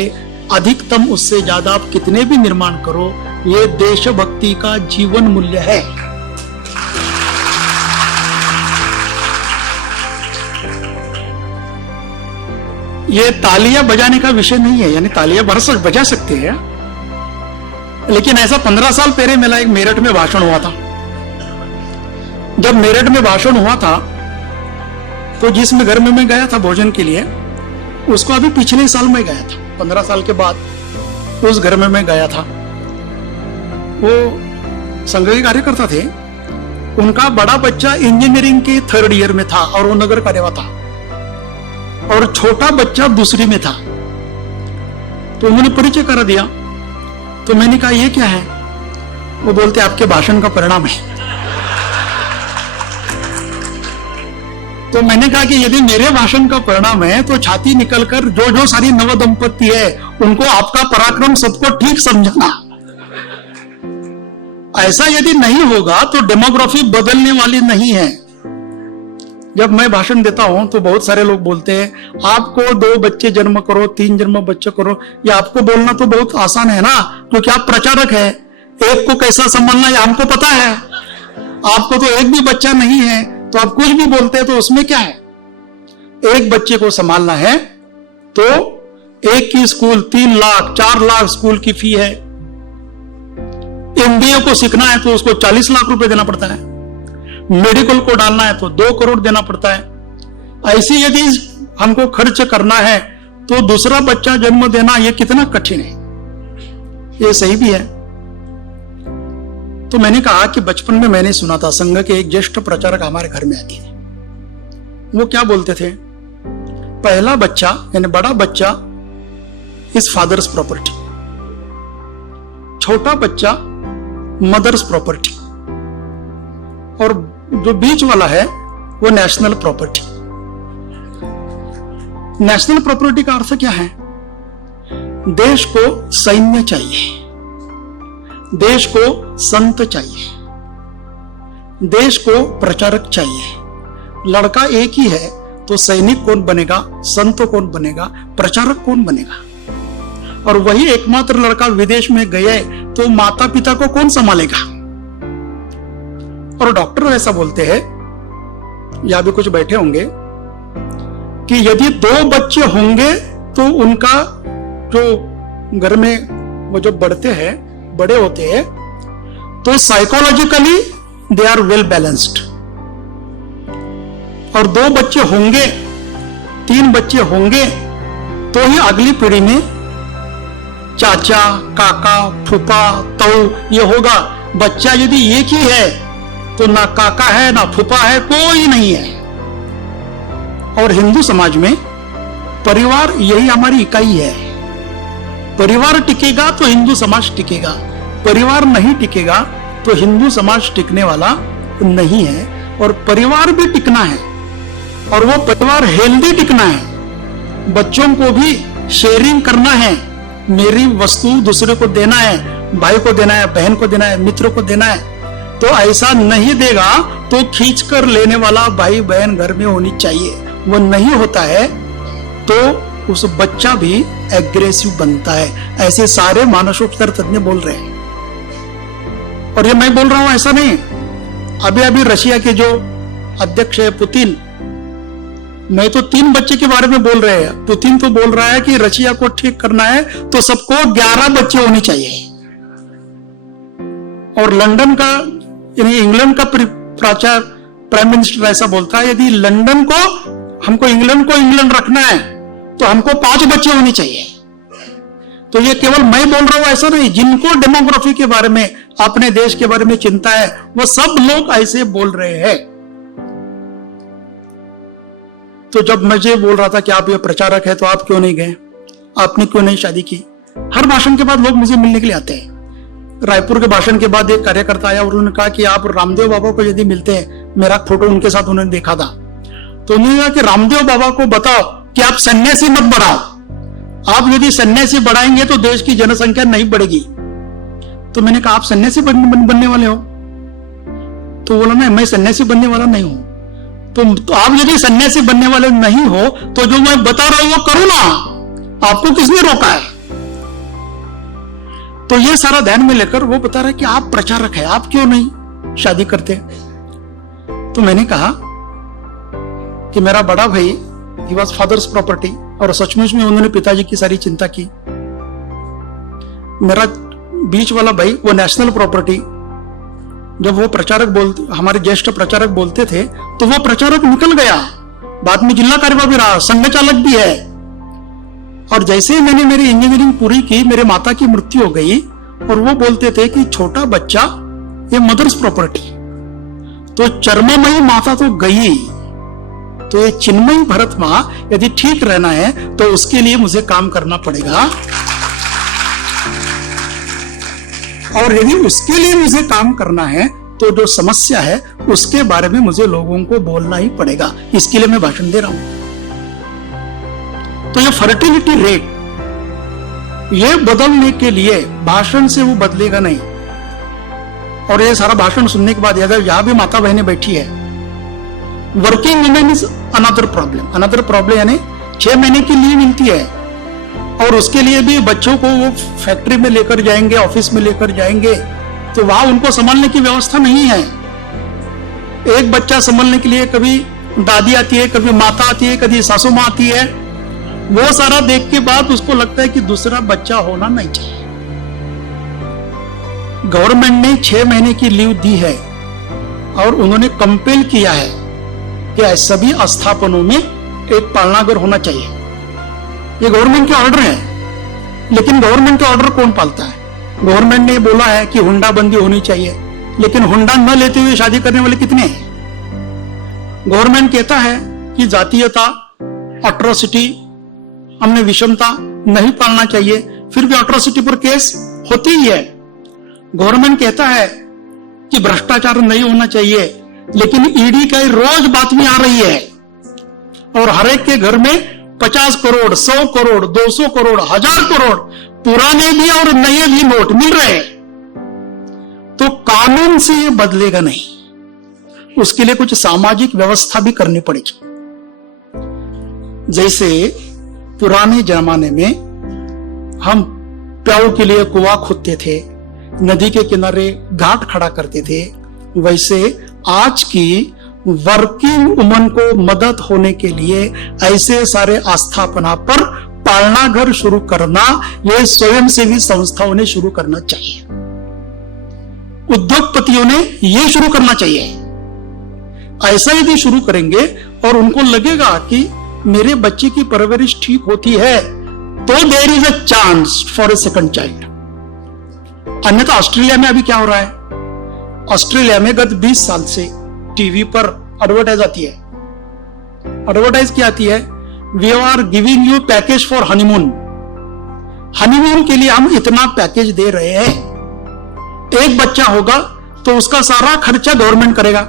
अधिकतम उससे ज्यादा आप कितने भी निर्माण करो, यह देशभक्ति का जीवन मूल्य है। ये तालियां बजाने का विषय नहीं है, यानी तालियां बजा सकते हैं, लेकिन ऐसा 15 साल पहले मेरा एक मेरठ में भाषण हुआ था। जब मेरठ में भाषण हुआ था तो जिसमें घर में मैं गया था भोजन के लिए, उसको अभी पिछले साल में गया था, 15 साल के बाद उस घर में मैं गया था। वो संघ के कार्यकर्ता थे, उनका बड़ा बच्चा इंजीनियरिंग के 3rd ईयर में था और वो नगर का रहवा था, और छोटा बच्चा 2री में था। तो उन्होंने परिचय करा दिया, तो मैंने कहा ये क्या है? वो बोलते आपके भाषण का परिणाम है। तो मैंने कहा कि यदि मेरे भाषण का परिणाम है तो छाती निकलकर जो सारी नव दंपत्ति है उनको आपका पराक्रम सबको ठीक समझाना। ऐसा यदि नहीं होगा तो डेमोग्राफी बदलने वाली नहीं है। जब मैं भाषण देता हूं तो बहुत सारे लोग बोलते हैं आपको 2 बच्चे जन्म करो, 3 जन्म बच्चे करो। ये आपको बोलना तो बहुत आसान है ना, क्योंकि आप प्रचारक है। एक को कैसा संभालना है हमको पता है, आपको तो एक भी बच्चा नहीं है तो आप कुछ भी बोलते हैं, तो उसमें क्या है? एक बच्चे को संभालना है तो एक की स्कूल 3 लाख 4 लाख स्कूल की फी है। MBA को सीखना है तो उसको 40 लाख रुपए देना पड़ता है। मेडिकल को डालना है तो 2 करोड़ देना पड़ता है। ऐसे यदि हमको खर्च करना है तो दूसरा बच्चा जन्म देना यह कितना कठिन है। ये सही भी है। तो मैंने कहा कि बचपन में मैंने सुना था, संघ के एक ज्येष्ठ प्रचारक हमारे घर में आते थे। वो क्या बोलते थे? पहला बच्चा यानी बड़ा बच्चा इज फादर्स प्रॉपर्टी, छोटा बच्चा मदर्स प्रॉपर्टी, और जो बीच वाला है वो नेशनल प्रॉपर्टी। नेशनल प्रॉपर्टी का अर्थ क्या है? देश को सैन्य चाहिए, देश को संत चाहिए, देश को प्रचारक चाहिए। लड़का एक ही है तो सैनिक कौन बनेगा, संत कौन बनेगा, प्रचारक कौन बनेगा? और वही एकमात्र लड़का विदेश में गए तो माता पिता को कौन संभालेगा? और डॉक्टर ऐसा बोलते हैं, या भी कुछ बैठे होंगे, कि यदि 2 बच्चे होंगे तो उनका जो घर में वो जब बड़े होते हैं तो psychologically they are well balanced. और 2 बच्चे होंगे, 3 बच्चे होंगे तो ही अगली पीढ़ी में चाचा, काका, फूफा, ताऊ ये होगा। बच्चा यदि एक ही है तो ना काका है ना फूफा है, कोई नहीं है। और हिंदू समाज में परिवार यही हमारी इकाई है। परिवार टिकेगा तो हिंदू समाज टिकेगा, परिवार नहीं टिकेगा तो हिंदू समाज टिकने वाला नहीं है। और परिवार भी टिकना है और वो परिवार हेल्दी टिकना है। बच्चों को भी शेयरिंग करना है, मेरी वस्तु दूसरे को देना है, भाई को देना है, बहन को देना है, मित्रों को देना है। तो ऐसा नहीं देगा तो खींच कर लेने वाला भाई बहन घर में होनी चाहिए। वो नहीं होता है तो उस बच्चा भी एग्रेसिव बनता है। ऐसे सारे मानसोपचार तज्ञ बोल रहे हैं। और ये मैं बोल रहा हूं ऐसा नहीं। अभी रशिया के जो अध्यक्ष है पुतिन, मैं तो 3 बच्चे के बारे में बोल रहे हैं। पुतिन तो बोल रहा है कि रशिया को ठीक करना है तो सबको 11 बच्चे होने चाहिए। और लंदन का यानी इंग्लैंड का प्राइम मिनिस्टर ऐसा बोलता है, यदि लंदन को हमको इंग्लैंड रखना है तो हमको 5 बच्चे होने चाहिए। तो ये केवल मैं बोल रहा हूं ऐसा नहीं, जिनको डेमोग्राफी के बारे में, अपने देश के बारे में चिंता है, वो सब लोग ऐसे बोल रहे हैं। तो जब मुझे बोल रहा था कि आप ये प्रचारक है तो आप क्यों नहीं गए, आपने क्यों नहीं शादी की, हर भाषण के बाद लोग मुझे मिलने के लिए आते हैं। रायपुर के भाषण के बाद एक कार्यकर्ता आया और उन्होंने कहा कि आप रामदेव बाबा को यदि मिलते हैं, मेरा फोटो उनके साथ उन्होंने देखा था, तो उन्होंने कहा कि रामदेव बाबा को बताओ कि आप सन्यासी मत बढ़ाओ, आप यदि सन्यासी बढ़ाएंगे तो देश की जनसंख्या नहीं बढ़ेगी। तो मैंने कहा आप सन्यासी बनने वाले हो? तो बोला नहीं, मैं सन्यासी बनने वाला नहीं हूं। तो आप यदि सन्यासी बनने वाले नहीं हो तो जो मैं बता रहा हूं वो करो ना, आपको किसने रोका है? तो ये सारा ध्यान में लेकर वो बता रहा है कि आप प्रचारक है, आप क्यों नहीं शादी करते? तो मैंने कहा कि मेरा बड़ा भाई ही वॉज फादर्स प्रॉपर्टी, और सचमुच में उन्होंने पिताजी की सारी चिंता की। मेरा बीच वाला भाई वो नेशनल प्रॉपर्टी। जब वो प्रचारक हमारे ज्येष्ठ प्रचारक बोलते थे तो वो प्रचारक निकल गया, बाद में जिला कार्यवाह भी रहा, संघ चालक भी है। और जैसे ही मैंने मेरी इंजीनियरिंग पूरी की, मेरे माता की मृत्यु हो गई और वो बोलते थे कि छोटा बच्चा ये मदर्स प्रॉपर्टी। तो चर्ममयी माता तो गई, तो ये चिन्मयी भरत मां यदि ठीक रहना है तो उसके लिए मुझे काम करना पड़ेगा। और यदि उसके लिए मुझे काम करना है तो जो समस्या है उसके बारे में मुझे लोगों को बोलना ही पड़ेगा। इसके लिए मैं भाषण दे रहा हूं। तो ये फर्टिलिटी रेट ये बदलने के लिए भाषण से वो बदलेगा नहीं। और ये सारा भाषण सुनने के बाद अगर यहां भी माता बहनें बैठी है, working women is another problem यानी 6 महीने की लीव मिलती है और उसके लिए भी बच्चों को वो फैक्ट्री में लेकर जाएंगे, ऑफिस में लेकर जाएंगे, तो वहां उनको संभालने की व्यवस्था नहीं है। एक बच्चा संभालने के लिए कभी दादी आती है, कभी माता आती है, कभी सासू माँ आती है। वो सारा देख के बाद उसको लगता है कि दूसरा बच्चा होना नहीं चाहिए। गवर्नमेंट ने 6 महीने की लीव दी है और उन्होंने कंपेल किया है कि सभी स्थापनों में एक पालनाघर होना चाहिए। ये गवर्नमेंट के ऑर्डर है, लेकिन गवर्नमेंट के ऑर्डर कौन पालता है? गवर्नमेंट ने बोला है कि हुंडा बंदी होनी चाहिए, लेकिन हुंडा न लेते हुए शादी करने वाले कितने हैं? गवर्नमेंट कहता है कि जातीयता, अट्रोसिटी, हमने विषमता नहीं पालना चाहिए, फिर भी अट्रोसिटी पर केस होती ही है। गवर्नमेंट कहता है कि भ्रष्टाचार नहीं होना चाहिए, लेकिन ईडी का रोज बातमी आ रही है और हर एक के घर में 50 करोड़, 100 करोड़, 200 करोड़, 1000 करोड़ पुराने भी और नए भी नोट मिल रहे हैं। तो कानून से ये बदलेगा नहीं, उसके लिए कुछ सामाजिक व्यवस्था भी करनी पड़ेगी। जैसे पुराने जमाने में हम प्याऊ के लिए कुआं खोदते थे, नदी के किनारे घाट खड़ा करते थे, वैसे आज की वर्किंग वुमन को मदद होने के लिए ऐसे सारे आस्थापना पर पालना घर शुरू करना, यह स्वयंसेवी संस्थाओं ने शुरू करना चाहिए, उद्योगपतियों ने यह शुरू करना चाहिए। ऐसा यदि शुरू करेंगे और उनको लगेगा कि मेरे बच्चे की परवरिश ठीक होती है, तो there is a chance for a second child. अन्यथा ऑस्ट्रेलिया में अभी क्या हो रहा है, ऑस्ट्रेलिया में गत 20 साल से टीवी पर एडवर्टाइज आती है, एडवर्टाइज क्या आती है, we are giving you package for honeymoon. Honeymoon के लिए हम इतना पैकेज दे रहे हैं, एक बच्चा होगा तो उसका सारा खर्चा गवर्नमेंट करेगा,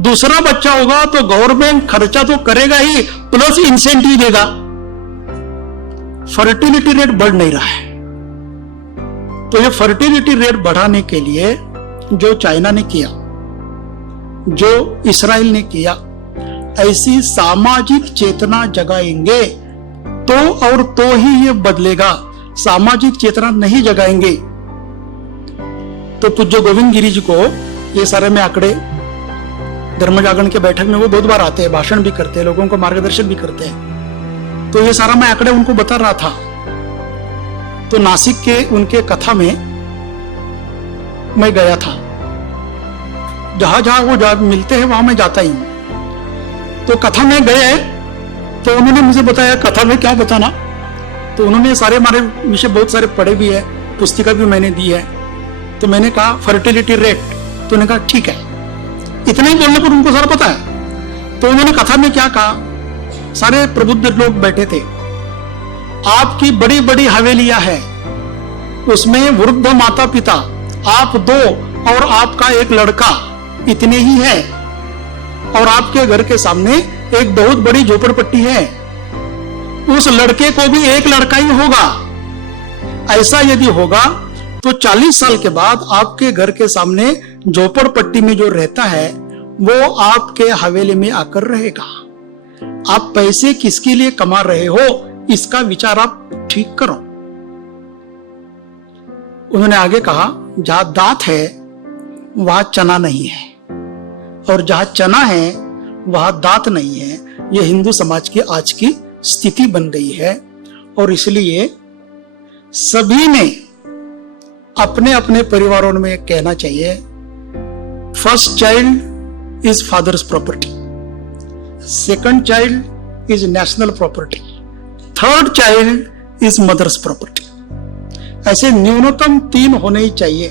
दूसरा बच्चा होगा तो गवर्नमेंट खर्चा तो करेगा ही, प्लस इंसेंटिव देगा। फर्टिलिटी रेट बढ़ नहीं रहा है, तो ये फर्टिलिटी रेट बढ़ाने के लिए जो चाइना ने किया, जो इस्राइल ने किया, ऐसी सामाजिक चेतना जगाएंगे तो और तो ही ये बदलेगा। सामाजिक चेतना नहीं जगाएंगे तो पूज्य गोविंद गिरी जी को ये सारे में आंकड़े धर्म जागरण के बैठक में वो बहुत बार आते हैं, भाषण भी करते हैं, लोगों को मार्गदर्शन भी करते हैं, तो ये सारा मैं आंकड़े उनको बता रहा था। तो नासिक के उनके कथा में मैं गया था, जहां जहां वो मिलते हैं वहां मैं जाता ही हूं। तो कथा में गए तो उन्होंने मुझे बताया कथा में क्या बताना, तो उन्होंने सारे हमारे विषय बहुत सारे पढ़े भी है, पुस्तिका भी मैंने दी है। तो मैंने कहा फर्टिलिटी रेट, तो उन्होंने कहा ठीक है, इतना ही बोलने पर उनको सारा पता है। तो उन्होंने कथा में क्या कहा, सारे प्रबुद्ध लोग बैठे थे, आपकी बड़ी बड़ी हवेलियां हैं, उसमें वृद्ध माता पिता, आप दो और आपका एक लड़का, इतने ही है, और आपके घर के सामने एक बहुत बड़ी झोपड़पट्टी है, उस लड़के को भी एक लड़का ही होगा। ऐसा यदि होगा तो 40 साल के बाद आपके घर के सामने झोपड़पट्टी में जो रहता है वो आपके हवेली में आकर रहेगा। आप पैसे किसके लिए कमा रहे हो, इसका विचार आप ठीक करो। उन्होंने आगे कहा, जहां दांत है वहां चना नहीं है, और जहां चना है वहां दांत नहीं है। यह हिंदू समाज की आज की स्थिति बन गई है, और इसलिए सभी ने अपने अपने परिवारों में कहना चाहिए, first child is father's property, second child is national property, third child is mother's property. ऐसे न्यूनतम 3 होने ही चाहिए।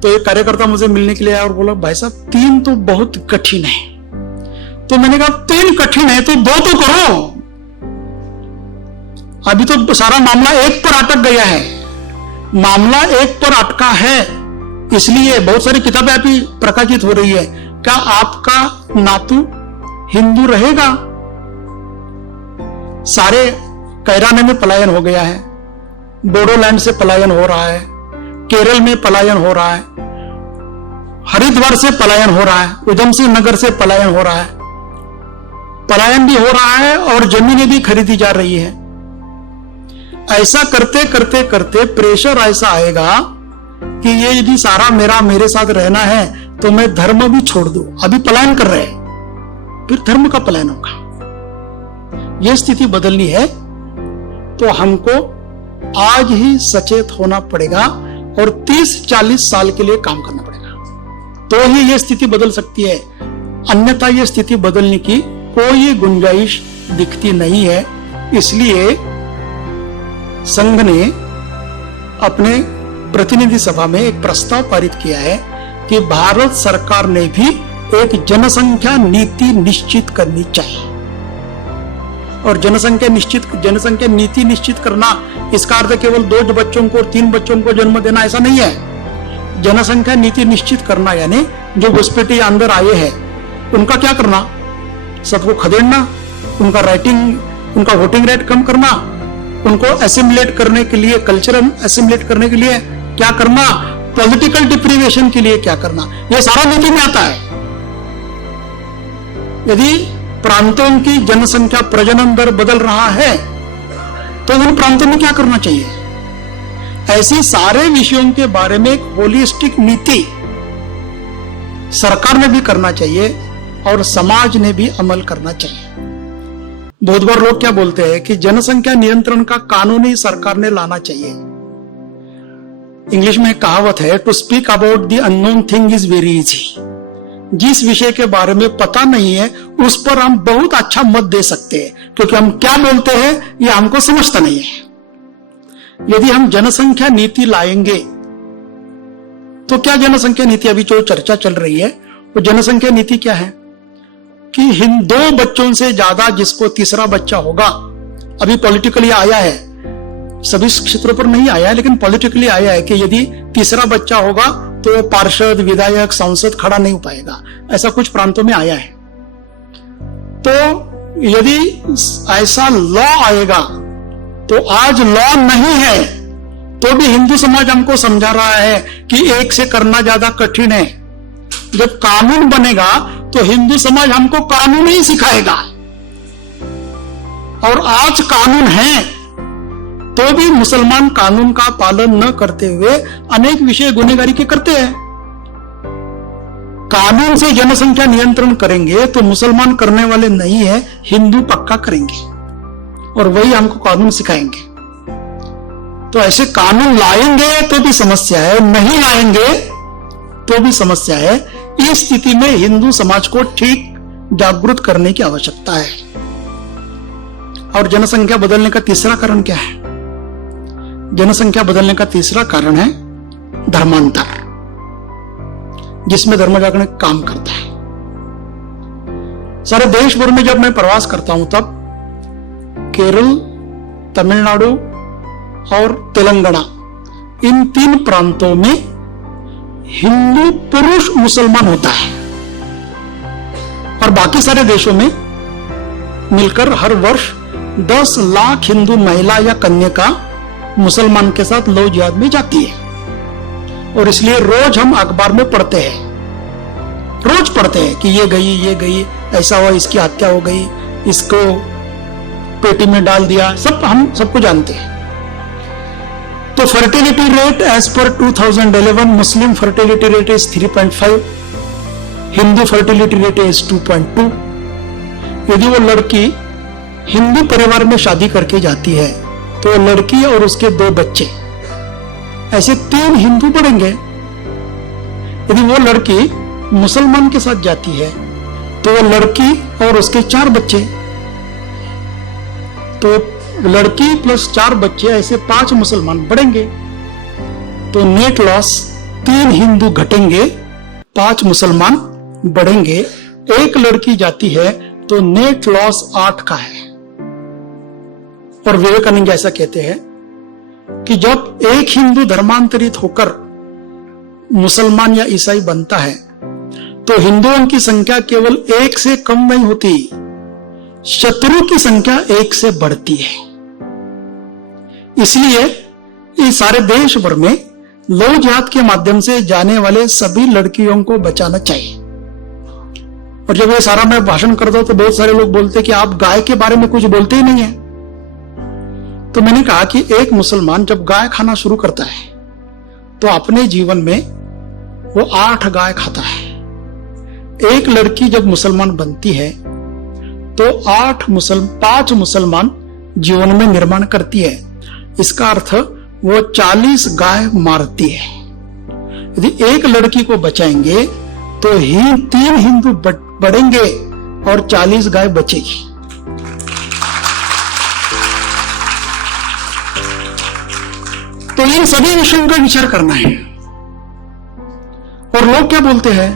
तो एक कार्यकर्ता मुझे मिलने के लिए आया और बोला, भाई साहब 3 तो बहुत कठिन है। तो मैंने कहा 3 कठिन है तो 2 तो करो। अभी तो सारा मामला 1 पर अटक गया है, मामला 1 पर अटका है, इसलिए बहुत सारी किताबें अभी प्रकाशित हो रही है। क्या आपका नातू हिंदू रहेगा? सारे कैराने में पलायन हो गया है, बोडोलैंड से पलायन हो रहा है, केरल में पलायन हो रहा है, हरिद्वार से पलायन हो रहा है, उधम सिंह नगर से पलायन हो रहा है, पलायन भी हो रहा है और जमीनें भी खरीदी जा रही है। ऐसा करते करते करते प्रेशर ऐसा आएगा कि ये यदि सारा मेरे साथ रहना है तो मैं धर्म भी छोड़ दूं। अभी पलायन कर रहे हैं, फिर धर्म का पलायन होगा। यह स्थिति बदलनी है तो हमको आज ही सचेत होना पड़ेगा और 30-40 साल के लिए काम करना पड़ेगा, तो ही यह स्थिति बदल सकती है। अन्यथा यह स्थिति बदलने की कोई गुंजाइश दिखती नहीं है। इसलिए संघ ने अपने प्रतिनिधि सभा में एक प्रस्ताव पारित किया है कि भारत सरकार ने भी एक जनसंख्या नीति निश्चित करनी चाहिए। और जनसंख्या नीति निश्चित करना, इसका अर्थ केवल 2 बच्चों को और 3 बच्चों को जन्म देना ऐसा नहीं है। जनसंख्या नीति निश्चित करना यानी जो घुसपैठिए अंदर आए हैं उनका क्या करना, सबको खदेड़ना, उनका वोटिंग रेट कम करना, उनको असिमिलेट करने के लिए, कल्चरल असिमिलेट करने के लिए क्या करना, पॉलिटिकल डिप्रीवेशन के लिए क्या करना, यह सारा नीति में आता है। यदि प्रांतों की जनसंख्या प्रजनन दर बदल रहा है तो उन प्रांतों में क्या करना चाहिए, ऐसे सारे विषयों के बारे में एक होलिस्टिक नीति सरकार ने भी करना चाहिए और समाज ने भी अमल करना चाहिए। बहुत बार लोग क्या बोलते हैं कि जनसंख्या नियंत्रण का कानून ही सरकार ने लाना चाहिए। इंग्लिश में एक कहावत है, to speak about the unknown thing is very easy. जिस विषय के बारे में पता नहीं है उस पर हम बहुत अच्छा मत दे सकते हैं, क्योंकि हम क्या बोलते हैं ये हमको समझता नहीं है। यदि हम जनसंख्या नीति लाएंगे तो क्या जनसंख्या नीति, अभी जो चर्चा चल रही है वो जनसंख्या नीति क्या है कि 2 बच्चों से ज्यादा जिसको तीसरा बच्चा होगा, अभी पॉलिटिकली आया है, सभी क्षेत्रों पर नहीं आया है लेकिन पॉलिटिकली आया है कि यदि तीसरा बच्चा होगा तो पार्षद, विधायक, सांसद खड़ा नहीं हो पाएगा। ऐसा कुछ प्रांतों में आया है। तो यदि ऐसा लॉ आएगा तो आज लॉ नहीं है तो भी हिंदू समाज हमको समझा रहा है कि एक से करना ज्यादा कठिन है। जब कानून बनेगा तो हिंदू समाज हमको कानून ही सिखाएगा। और आज कानून है तो भी मुसलमान कानून का पालन न करते हुए अनेक विषय गुनहगारी के करते हैं। कानून से जनसंख्या नियंत्रण करेंगे तो मुसलमान करने वाले नहीं है, हिंदू पक्का करेंगे और वही हमको कानून सिखाएंगे। तो ऐसे कानून लाएंगे तो भी समस्या है, नहीं लाएंगे तो भी समस्या है। इस स्थिति में हिंदू समाज को ठीक जागरूक करने की आवश्यकता है। और जनसंख्या बदलने का तीसरा कारण क्या है? जनसंख्या बदलने का तीसरा कारण है धर्मांतर, जिसमें धर्म जागरण काम करता है। सारे देश भर में जब मैं प्रवास करता हूं तब केरल, तमिलनाडु और तेलंगाना, इन 3 प्रांतों में हिंदू पुरुष मुसलमान होता है और बाकी सारे देशों में मिलकर हर वर्ष 10 लाख हिंदू महिला या कन्या मुसलमान के साथ लव जिहाद में जाती है। और इसलिए रोज हम अखबार में पढ़ते हैं, रोज पढ़ते हैं कि ये गई, ऐसा हुआ, इसकी हत्या हो गई, इसको पेटी में डाल दिया, सब हम सबको जानते हैं। तो fertility rate as per 2011 Muslim fertility rate is 3.5, Hindu fertility rate is 2.2। यदि वो लड़की हिंदू परिवार में शादी करके जाती है तो लड़की और उसके 2 बच्चे, ऐसे 3 हिंदू बढ़ेंगे। यदि वो लड़की मुसलमान के साथ जाती है तो वो लड़की और उसके 4 बच्चे, तो लड़की प्लस 4 बच्चे, ऐसे 5 मुसलमान बढ़ेंगे। तो नेट लॉस 3 हिंदू घटेंगे, 5 मुसलमान बढ़ेंगे। एक लड़की जाती है तो नेट लॉस 8 का है। और विवेकानंद ऐसा कहते हैं कि जब एक हिंदू धर्मांतरित होकर मुसलमान या ईसाई बनता है तो हिंदुओं की संख्या केवल 1 से कम नहीं होती, शत्रु की संख्या 1 से बढ़ती है। इसलिए इस सारे देश भर में लव जिहाद के माध्यम से जाने वाले सभी लड़कियों को बचाना चाहिए। और जब ये सारा मैं भाषण करता हूं तो बहुत सारे लोग बोलते हैं कि आप गाय के बारे में कुछ बोलते ही नहीं है। तो मैंने कहा कि एक मुसलमान जब गाय खाना शुरू करता है तो अपने जीवन में वो 8 गाय खाता है। एक लड़की जब मुसलमान बनती है तो 5 मुसलमान जीवन में निर्माण करती है। इसका अर्थ वो 40 गाय मारती है। यदि एक लड़की को बचाएंगे तो 3 हिंदू बढ़ेंगे और 40 गाय बचेगी। तो इन सभी विषयों का विचार करना है। और लोग क्या बोलते हैं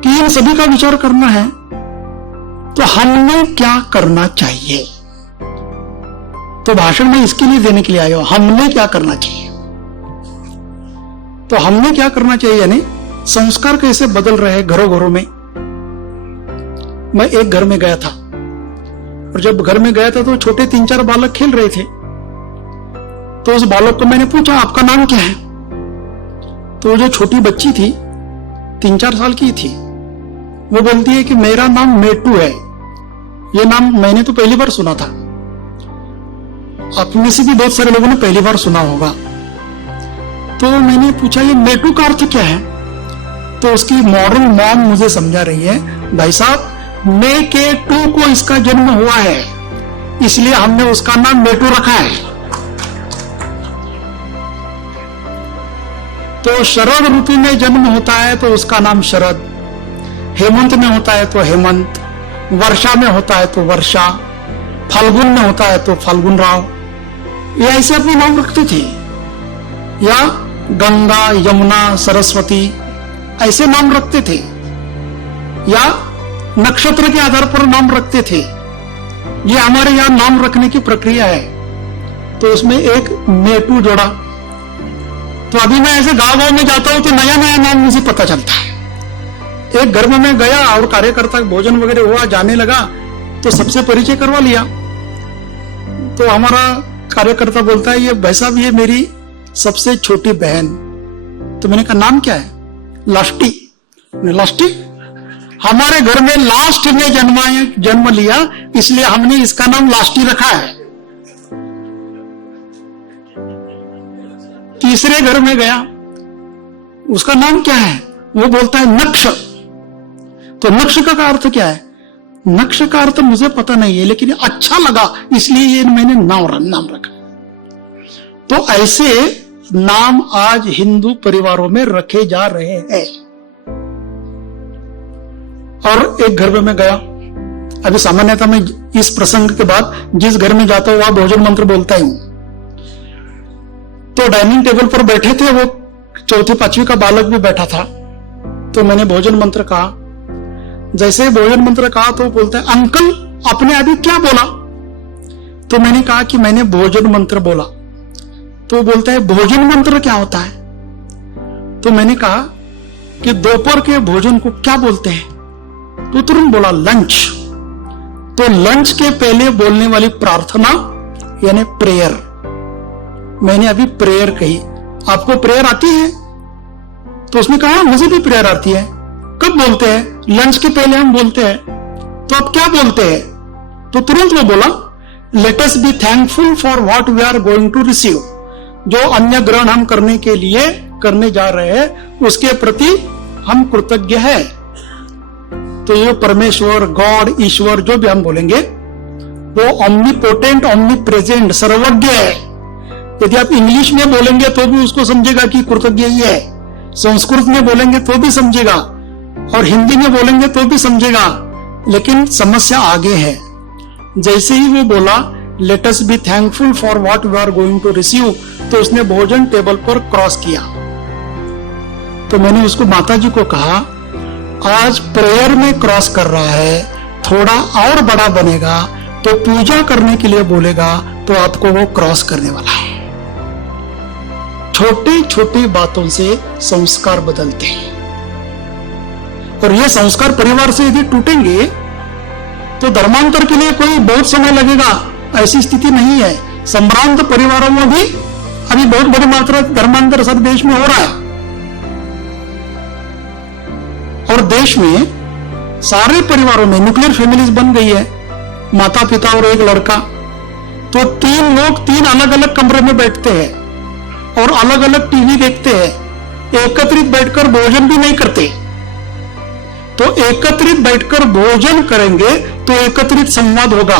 कि इन सभी का विचार करना है तो हमें क्या करना चाहिए। तो भाषण में इसके लिए देने के लिए आया हूं, हमने क्या करना चाहिए। तो हमने क्या करना चाहिए यानी संस्कार कैसे बदल रहे हैं घरों घरों में। मैं एक घर में गया था और जब घर में गया था तो छोटे 3-4 बालक खेल रहे थे। तो उस बालक को मैंने पूछा आपका नाम क्या है। तो जो छोटी बच्ची थी 3-4 साल की थी, वो बोलती है कि मेरा नाम मेटू है। ये नाम मैंने तो पहली बार सुना था, आप में से भी बहुत सारे लोगों ने पहली बार सुना होगा। तो मैंने पूछा ये मेटू का अर्थ क्या है। तो उसकी मॉडर्न मॉम मुझे समझा रही है, भाई साहब मे के 2 को इसका जन्म हुआ है, इसलिए हमने उसका नाम मेटू रखा है। तो शरद ऋतु में जन्म होता है तो उसका नाम शरद, हेमंत में होता है तो हेमंत, वर्षा में होता है तो वर्षा, फाल्गुन में होता है तो फाल्गुन राव, ये ऐसे अपने नाम रखते थे। या गंगा, यमुना, सरस्वती ऐसे नाम रखते थे, या नक्षत्र के आधार पर नाम रखते थे। ये हमारे यहां नाम रखने की प्रक्रिया है। तो उसमें एक मेटू जोड़ा। तो अभी मैं ऐसे गांव में जाता हूं तो नया नया नाम मुझे पता चलता है। एक घर में मैं गया और कार्यकर्ता भोजन वगैरह हुआ, जाने लगा तो सबसे परिचय करवा लिया। तो हमारा कार्यकर्ता बोलता है, ये भाई साहब ये मेरी सबसे छोटी बहन। तो मैंने कहा नाम क्या है? लास्टी। लास्टी? हमारे घर में लास्ट में जन्म लिया, इसलिए हमने इसका नाम लास्टी रखा है। तीसरे घर में गया, उसका नाम क्या है? वो बोलता है नक्ष। तो नक्ष का अर्थ क्या है? नक्ष का अर्थ मुझे पता नहीं है, लेकिन अच्छा लगा इसलिए ये मैंने नाम रखा। तो ऐसे नाम आज हिंदू परिवारों में रखे जा रहे हैं। और एक घर में मैं गया, अभी सामान्यतः मैं इस प्रसंग के बाद जिस घर में जाता हूं वहां भोजन मंत्र बोलता ही हूं। तो डाइनिंग टेबल पर बैठे थे, वो 4वीं 5वीं का बालक भी बैठा था। तो मैंने भोजन मंत्र कहा। जैसे भोजन मंत्र कहा तो बोलता है, अंकल आपने अभी क्या बोला? तो मैंने कहा कि मैंने भोजन मंत्र बोला। तो बोलता है भोजन मंत्र क्या होता है? तो मैंने कहा कि दोपहर के भोजन को क्या बोलते हैं? तो तुरंत बोला लंच। तो लंच के पहले बोलने वाली प्रार्थना यानी प्रेयर। मैंने अभी प्रेयर कही। आपको प्रेयर आती है? तो उसने कहा मुझे भी प्रेयर आती है। कब बोलते हैं? लंच के पहले हम बोलते हैं। तो आप क्या बोलते हैं? तो तुरंत वो बोला let us be thankful for what we are going to receive. जो अन्य ग्रहण हम करने जा रहे हैं उसके प्रति हम कृतज्ञ हैं। तो ये परमेश्वर, गॉड, ईश्वर जो भी हम बोलेंगे वो ओमनीपोटेंट, ओमनीप्रेजेंट, सर्वज्ञ है। यदि आप इंग्लिश में बोलेंगे तो भी उसको समझेगा कि कृतज्ञ ही है, संस्कृत में बोलेंगे तो भी समझेगा, और हिंदी में बोलेंगे तो भी समझेगा। लेकिन समस्या आगे है। जैसे ही वो बोला let us be thankful for what we are going to receive, तो उसने भोजन टेबल पर क्रॉस किया। तो मैंने उसको माताजी को कहा आज प्रेयर में क्रॉस कर रहा है, थोड़ा और बड़ा बनेगा तो पूजा करने के लिए बोलेगा तो आपको वो क्रॉस करने वाला है। छोटी छोटी बातों से संस्कार बदलते हैं, और ये संस्कार परिवार से यदि टूटेंगे तो धर्मांतर के लिए कोई बहुत समय लगेगा, ऐसी स्थिति नहीं है। संभ्रांत परिवारों में भी अभी बहुत बड़ी मात्रा धर्मांतर सब देश में हो रहा है। और देश में सारे परिवारों में न्यूक्लियर फैमिलीज बन गई है, माता पिता और एक लड़का। तो 3 लोग 3 अलग अलग कमरे में बैठते हैं और अलग अलग टीवी देखते हैं, एकत्रित बैठकर भोजन भी नहीं करते। तो एकत्रित बैठकर भोजन करेंगे तो एकत्रित संवाद होगा।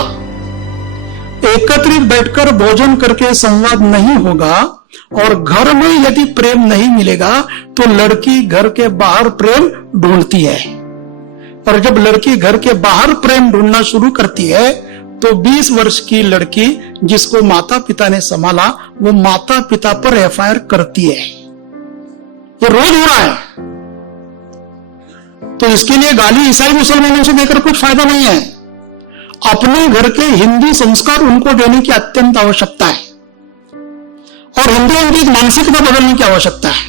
एकत्रित बैठकर भोजन करके संवाद नहीं होगा, और घर में यदि प्रेम नहीं मिलेगा तो लड़की घर के बाहर प्रेम ढूंढती है, और जब लड़की घर के बाहर प्रेम ढूंढना शुरू करती है तो 20 वर्ष की लड़की जिसको माता पिता ने संभाला वो माता पिता पर एफआईआर करती है। ये रोज हो रहा है। तो इसके लिए गाली ईसाई मुसलमानों से देकर कुछ फायदा नहीं है। अपने घर के हिंदू संस्कार उनको देने की अत्यंत आवश्यकता है, और हिंदुओं की मानसिकता बदलने की आवश्यकता है।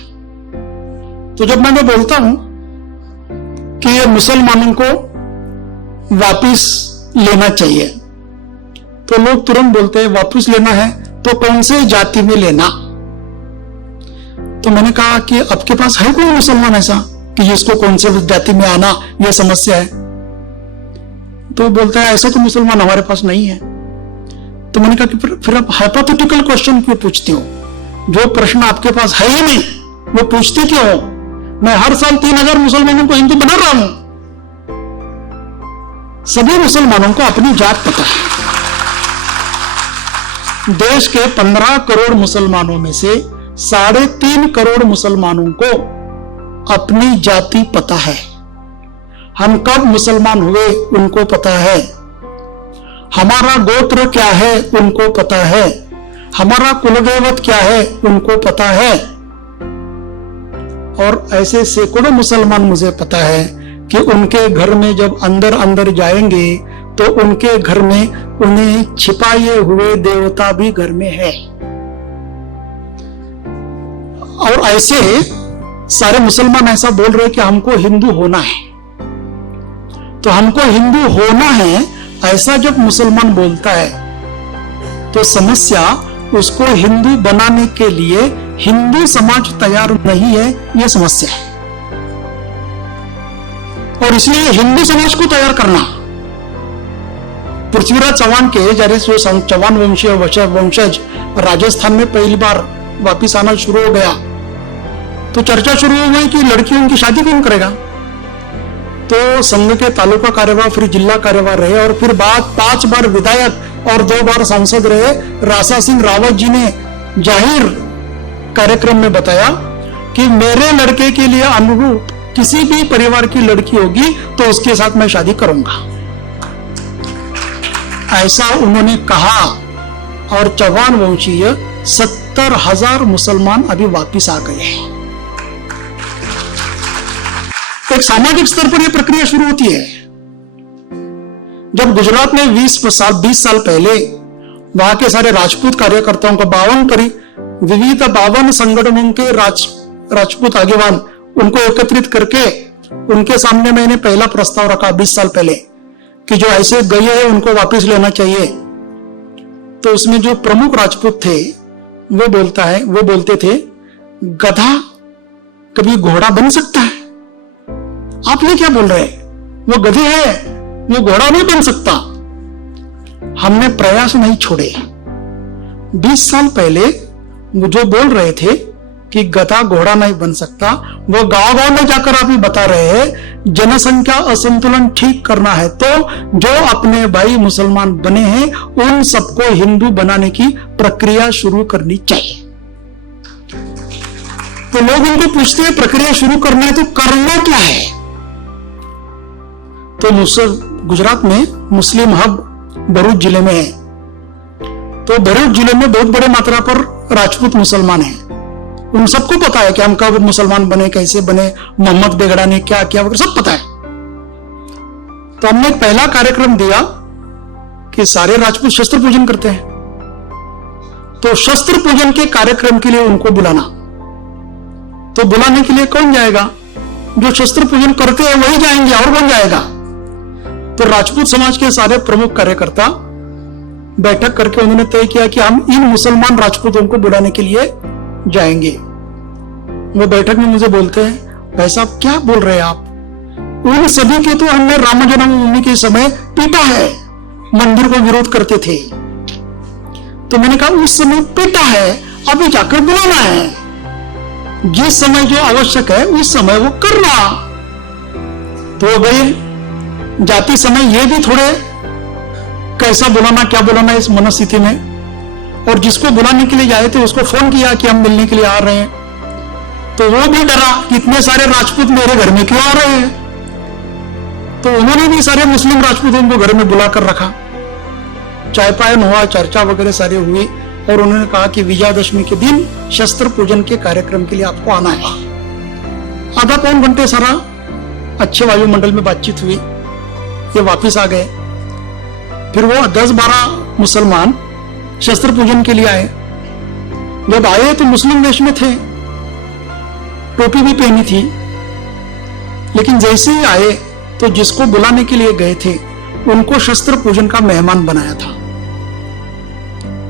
तो जब मैं बोलता हूं कि ये मुसलमानों को वापिस लेना चाहिए, तो लोग तुरंत बोलते हैं वापिस लेना है तो कौन से जाति में लेना। तो मैंने कहा कि आपके पास है कोई मुसलमान ऐसा कि जिसको कौन से जाति में आना यह समस्या है? तो बोलता है ऐसा तो मुसलमान हमारे पास नहीं है। तो मैंने कहा कि फिर आप हाइपोथेटिकल क्वेश्चन क्यों पूछते हो? जो प्रश्न आपके पास है ही नहीं वो पूछते क्यों हो? मैं हर साल 3000 मुसलमानों को हिंदू बना रहा हूं। सभी मुसलमानों को अपनी जात पता है। देश के 15 करोड़ मुसलमानों में से 3.5 करोड़ मुसलमानों को अपनी जाति पता है। हम कब मुसलमान हुए उनको पता है, हमारा गोत्र क्या है उनको पता है, हमारा कुलदेवत क्या है उनको पता है। और ऐसे सैकड़ों मुसलमान मुझे पता है कि उनके घर में जब अंदर अंदर जाएंगे तो उनके घर में उन्हें छिपाए हुए देवता भी घर में है। और ऐसे सारे मुसलमान ऐसा बोल रहे कि हमको हिंदू होना है, तो हमको हिंदू होना है ऐसा जब मुसलमान बोलता है तो समस्या उसको हिंदू बनाने के लिए हिंदू समाज तैयार नहीं है, यह समस्या है। और इसलिए हिंदू समाज को तैयार करना, पृथ्वीराज चौहान के जैसे जो चौहान वंशज राजस्थान में पहली बार वापिस आना शुरू हो गया तो चर्चा शुरू हो गई कि लड़कियों की शादी कौन करेगा। तो संघ के तालुका कार्यवाह, फिर जिला कार्यवाह रहे और फिर बाद 5 बार विधायक और 2 बार सांसद रहे रासा सिंह रावत जी ने जाहिर कार्यक्रम में बताया कि मेरे लड़के के लिए अनुरूप किसी भी परिवार की लड़की होगी तो उसके साथ मैं शादी करूंगा, ऐसा उन्होंने कहा। और चौहान वंशीय 70,000 मुसलमान अभी वापिस आ गए हैं। एक सामाजिक स्तर पर यह प्रक्रिया शुरू होती है। जब गुजरात में 20 साल पहले वहां के सारे राजपूत कार्यकर्ताओं को 52 संगठनों के राजपूत आगेवान उनको एकत्रित करके उनके सामने मैंने पहला प्रस्ताव रखा 20 साल पहले कि जो ऐसे गए हैं उनको वापस लेना चाहिए। तो उसमें जो प्रमुख राजपूत थे वो बोलते थे गधा कभी घोड़ा बन सकता है? आप ये क्या बोल रहे हैं, वो गधे है, वो घोड़ा नहीं बन सकता। हमने प्रयास नहीं छोड़े। 20 साल पहले वो जो बोल रहे थे कि गधा घोड़ा नहीं बन सकता, वो गांव-गांव में जाकर आप ही बता रहे हैं जनसंख्या असंतुलन ठीक करना है तो जो अपने भाई मुसलमान बने हैं उन सबको हिंदू बनाने की प्रक्रिया शुरू करनी चाहिए। तो लोग उनको पूछते हैं प्रक्रिया शुरू करना है तो करना क्या है? तो गुजरात में मुस्लिम हब भरूच जिले में है। तो भरूच जिले में बहुत बड़े मात्रा पर राजपूत मुसलमान हैं। उन सबको पता है कि हम कब मुसलमान बने, कैसे बने, मोहम्मद बेगड़ा ने क्या किया वगैरह सब पता है। तो हमने एक पहला कार्यक्रम दिया कि सारे राजपूत शस्त्र पूजन करते हैं, तो शस्त्र पूजन के कार्यक्रम के लिए उनको बुलाना। तो बुलाने के लिए कौन जाएगा? जो शस्त्र पूजन करते हैं वही जाएंगे, और कौन जाएगा? तो राजपूत समाज के सारे प्रमुख कार्यकर्ता बैठक करके उन्होंने तय किया कि हम इन मुसलमान राजपूतों को बुलाने के लिए जाएंगे। वो बैठक में मुझे बोलते हैं भाई साहब क्या बोल रहे हैं आप, उन सभी के तो हमने राम जन्मभूमि के समय पीटा है, मंदिर को विरोध करते थे। तो मैंने कहा उस समय पीटा है, अभी जाकर बुलाना है, जिस समय जो आवश्यक है उस समय वो करना। तो गए जाति समय ये भी थोड़े कैसा बुलाना क्या बुलाना इस मनस्थिति में। और जिसको बुलाने के लिए जाए थे उसको फोन किया कि हम मिलने के लिए आ रहे हैं, तो वो भी डरा कि इतने सारे राजपूत मेरे घर में क्यों आ रहे हैं। तो उन्होंने भी सारे मुस्लिम राजपूतों को घर में बुलाकर रखा, चाय पायन हुआ, चर्चा वगैरह सारी हुई और उन्होंने कहा कि विजयादशमी के दिन शस्त्र पूजन के कार्यक्रम के लिए आपको आना है। आधा पौन घंटे सारा अच्छे वायुमंडल में बातचीत हुई, ये वापिस आ गए। फिर वो 10-12 मुसलमान शस्त्र पूजन के लिए आए। जब आए तो मुस्लिम वेश में थे, टोपी भी पहनी थी, लेकिन जैसे ही आए तो जिसको बुलाने के लिए गए थे उनको शस्त्र पूजन का मेहमान बनाया था।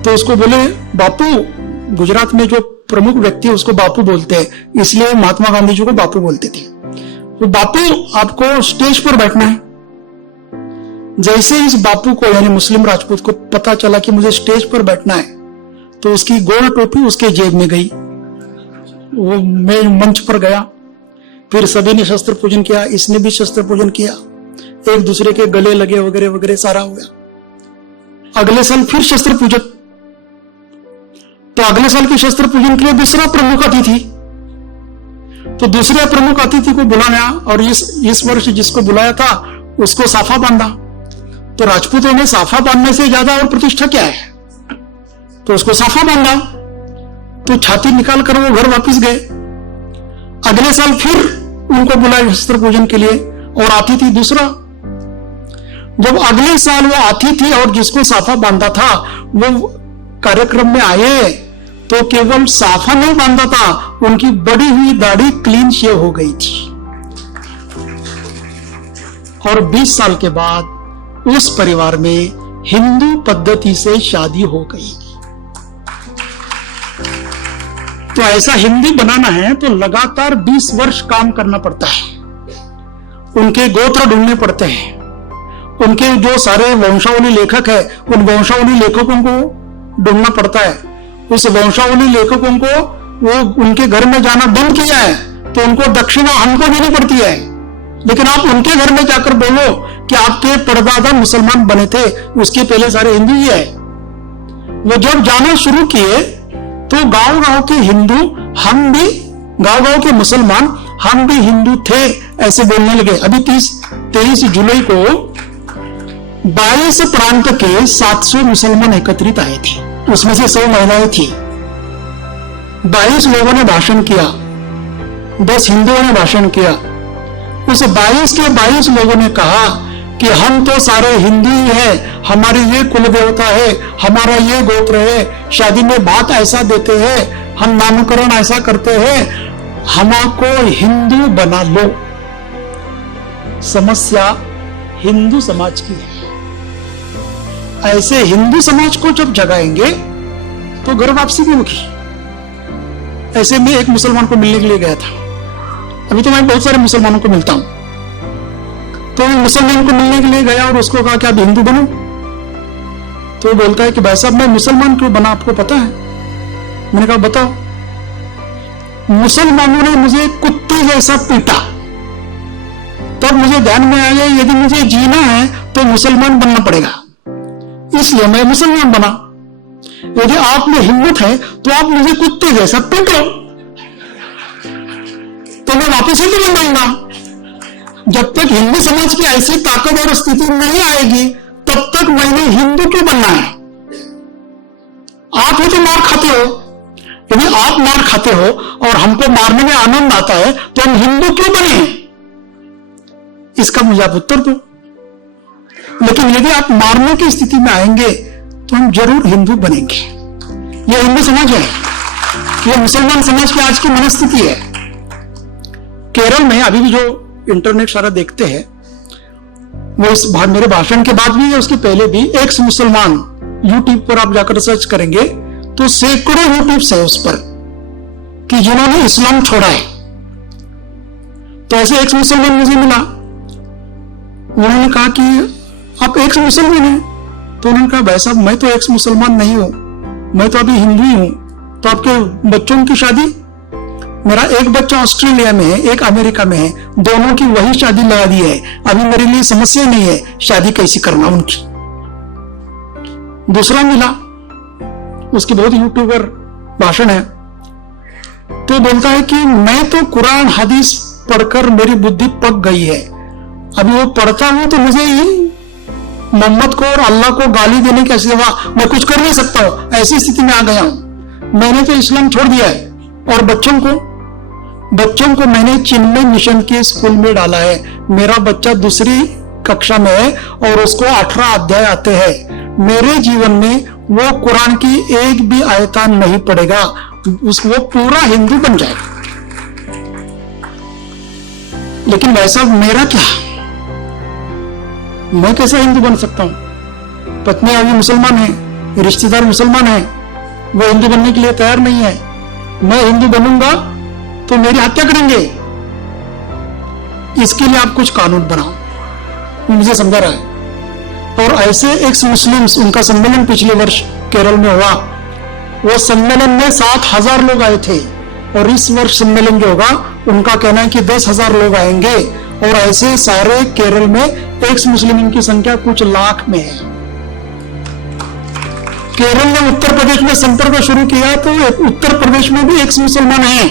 तो उसको बोले बापू, गुजरात में जो प्रमुख व्यक्ति है उसको बापू बोलते हैं, इसलिए महात्मा गांधी जी को बापू बोलते थे। तो बापू आपको स्टेज पर बैठना है। जैसे इस बापू को यानी मुस्लिम राजपूत को पता चला कि मुझे स्टेज पर बैठना है तो उसकी गोल टोपी उसके जेब में गई, वो मैं मंच पर गया। फिर सभी ने शस्त्र पूजन किया, इसने भी शस्त्र पूजन किया। एक दूसरे के गले लगे वगैरह वगैरह सारा हो गया। अगले साल फिर शस्त्र पूजन, तो अगले साल के शस्त्र पूजन के लिए दूसरा प्रमुख अतिथि, तो दूसरे प्रमुख अतिथि को बुलाया और इस वर्ष जिसको बुलाया था उसको साफा बांधा। तो राजपूतों में साफा बांधने से ज्यादा और प्रतिष्ठा क्या है, तो उसको साफा बांधा, तो छाती निकाल कर वो घर वापस गए। अगले साल फिर उनको बुलाया शस्त्र पूजन के लिए और अतिथि दूसरा। जब अगले साल वो अतिथि और जिसको साफा बांधा था वो कार्यक्रम में आए तो केवल साफा नहीं बांधा था, उनकी बड़ी हुई दाढ़ी क्लीन शेव हो गई थी। और 20 साल के बाद उस परिवार में हिंदू पद्धति से शादी हो गई। तो ऐसा हिंदू बनाना है तो लगातार 20 वर्ष काम करना पड़ता है, उनके गोत्र ढूंढने पड़ते हैं, उनके जो सारे वंशावली लेखक है उन वंशावली लेखकों को ढूंढना पड़ता है। उस वंशावली लेखकों को वो उनके घर में जाना बंद किया है तो उनको दक्षिणा हमको देनी पड़ती है, लेकिन आप उनके घर में जाकर बोलो कि आपके परदादा मुसलमान बने थे, उसके पहले सारे हिंदू ही है। वो जब जाना शुरू किए तो गांव गांव के हिंदू, हम भी गांव गांव के मुसलमान, हम भी हिंदू थे ऐसे बोलने लगे। अभी 23 जुलाई को 22 प्रांत के 700 मुसलमान एकत्रित आए थे, उसमें से 100 महिलाएं थी। 22 लोगों ने भाषण किया, 10 हिंदुओं ने भाषण किया। उस 22 के 22 लोगों ने कहा कि हम तो सारे हिंदू ही हैं, हमारी ये कुल देवता है, हमारा ये गोत्र है, शादी में बात ऐसा देते हैं, हम नामकरण ऐसा करते हैं, हमको हिंदू बना लो। समस्या हिंदू समाज की है। ऐसे हिंदू समाज को जब जगाएंगे तो घर वापसी भी होगी। ऐसे में एक मुसलमान को मिलने के लिए गया था, अभी तो मैं बहुत सारे मुसलमानों को मिलता हूं, तो मुसलमान को मिलने के लिए गया और उसको कहा कि आप हिंदू बनो। तो बोलता है कि भाई साहब मैं मुसलमान क्यों बना आपको पता है? मैंने कहा बताओ। मुसलमानों ने मुझे कुत्ते जैसा पीटा, तब मुझे ध्यान में आया यदि मुझे जीना है तो मुसलमान बनना पड़ेगा, इसलिए मैं मुसलमान बना। यदि आप में हिम्मत है तो आप मुझे कुत्ते जैसा पीटो तो मैं वापस हिंदू बन जाऊंगा। जब तक हिंदू समाज की ऐसी ताकत और स्थिति नहीं आएगी तब तक मैंने हिंदू क्यों बनना है? आप ही तो मार खाते हो। यदि आप मार खाते हो और हमको मारने में आनंद आता है तो हम हिंदू क्यों बने? इसका मुझे आप उत्तर दो। लेकिन यदि आप मारने की स्थिति में आएंगे तो हम जरूर हिंदू बनेंगे। यह हिंदू समाज है, यह मुसलमान समाज की आज की मनस्थिति है। केरल में अभी भी जो इंटरनेट सारा देखते हैं वो इस मेरे भाषण के बाद भी या उसके पहले भी एक्स मुसलमान यूट्यूब पर आप जाकर सर्च करेंगे तो सैकड़ों यूट्यूब्स है उस पर कि जिन्होंने इस्लाम छोड़ा है। तो ऐसे एक्स मुसलमान मुझे मिला, उन्होंने कहा कि आप एक्स मुसलमान हैं? तो उन्होंने कहा भाई साहब मैं तो एक्स मुसलमान नहीं हूं, मैं तो अभी हिंदू ही हूं। तो आपके बच्चों की शादी? मेरा एक बच्चा ऑस्ट्रेलिया में है, एक अमेरिका में है, दोनों की वही शादी लगा दी है। अभी मेरे लिए समस्या नहीं है शादी कैसी करना उनकी। दूसरा मिला, उसके बहुत यूट्यूबर भाषण है, तो बोलता है कि मैं तो कुरान हदीस पढ़कर मेरी बुद्धि पक गई है, अभी वो पढ़ता हूं तो मुझे मोहम्मद को और अल्लाह को गाली देने के सिवा मैं कुछ कर नहीं सकता हूं, ऐसी स्थिति में आ गया हूं। मैंने तो इस्लाम छोड़ दिया है और बच्चों को मैंने चिन्मय मिशन के स्कूल में डाला है। मेरा बच्चा दूसरी कक्षा में है और उसको 18 अध्याय आते हैं। मेरे जीवन में वो कुरान की एक भी आयता नहीं पढ़ेगा, वो पूरा हिंदू बन जाएगा। लेकिन वैसा मेरा क्या, मैं कैसे हिंदू बन सकता हूं? पत्नी अभी मुसलमान है, रिश्तेदार मुसलमान है, वो हिंदू बनने के लिए तैयार नहीं है। मैं हिंदू बनूंगा तो मेरी हत्या करेंगे। इसके लिए आप कुछ कानून बनाओ, मुझे समझा रहा है। और ऐसे एक्स मुस्लिम्स, उनका सम्मेलन पिछले वर्ष केरल में हुआ, वो सम्मेलन में 7,000 लोग आए थे और इस वर्ष सम्मेलन जो होगा उनका कहना है कि 10,000 लोग आएंगे और ऐसे सारे केरल में एक्स मुस्लिम की संख्या कुछ लाख में है। केरल ने उत्तर प्रदेश में संपर्क शुरू किया तो उत्तर प्रदेश में भी एक्स मुसलमान हैं।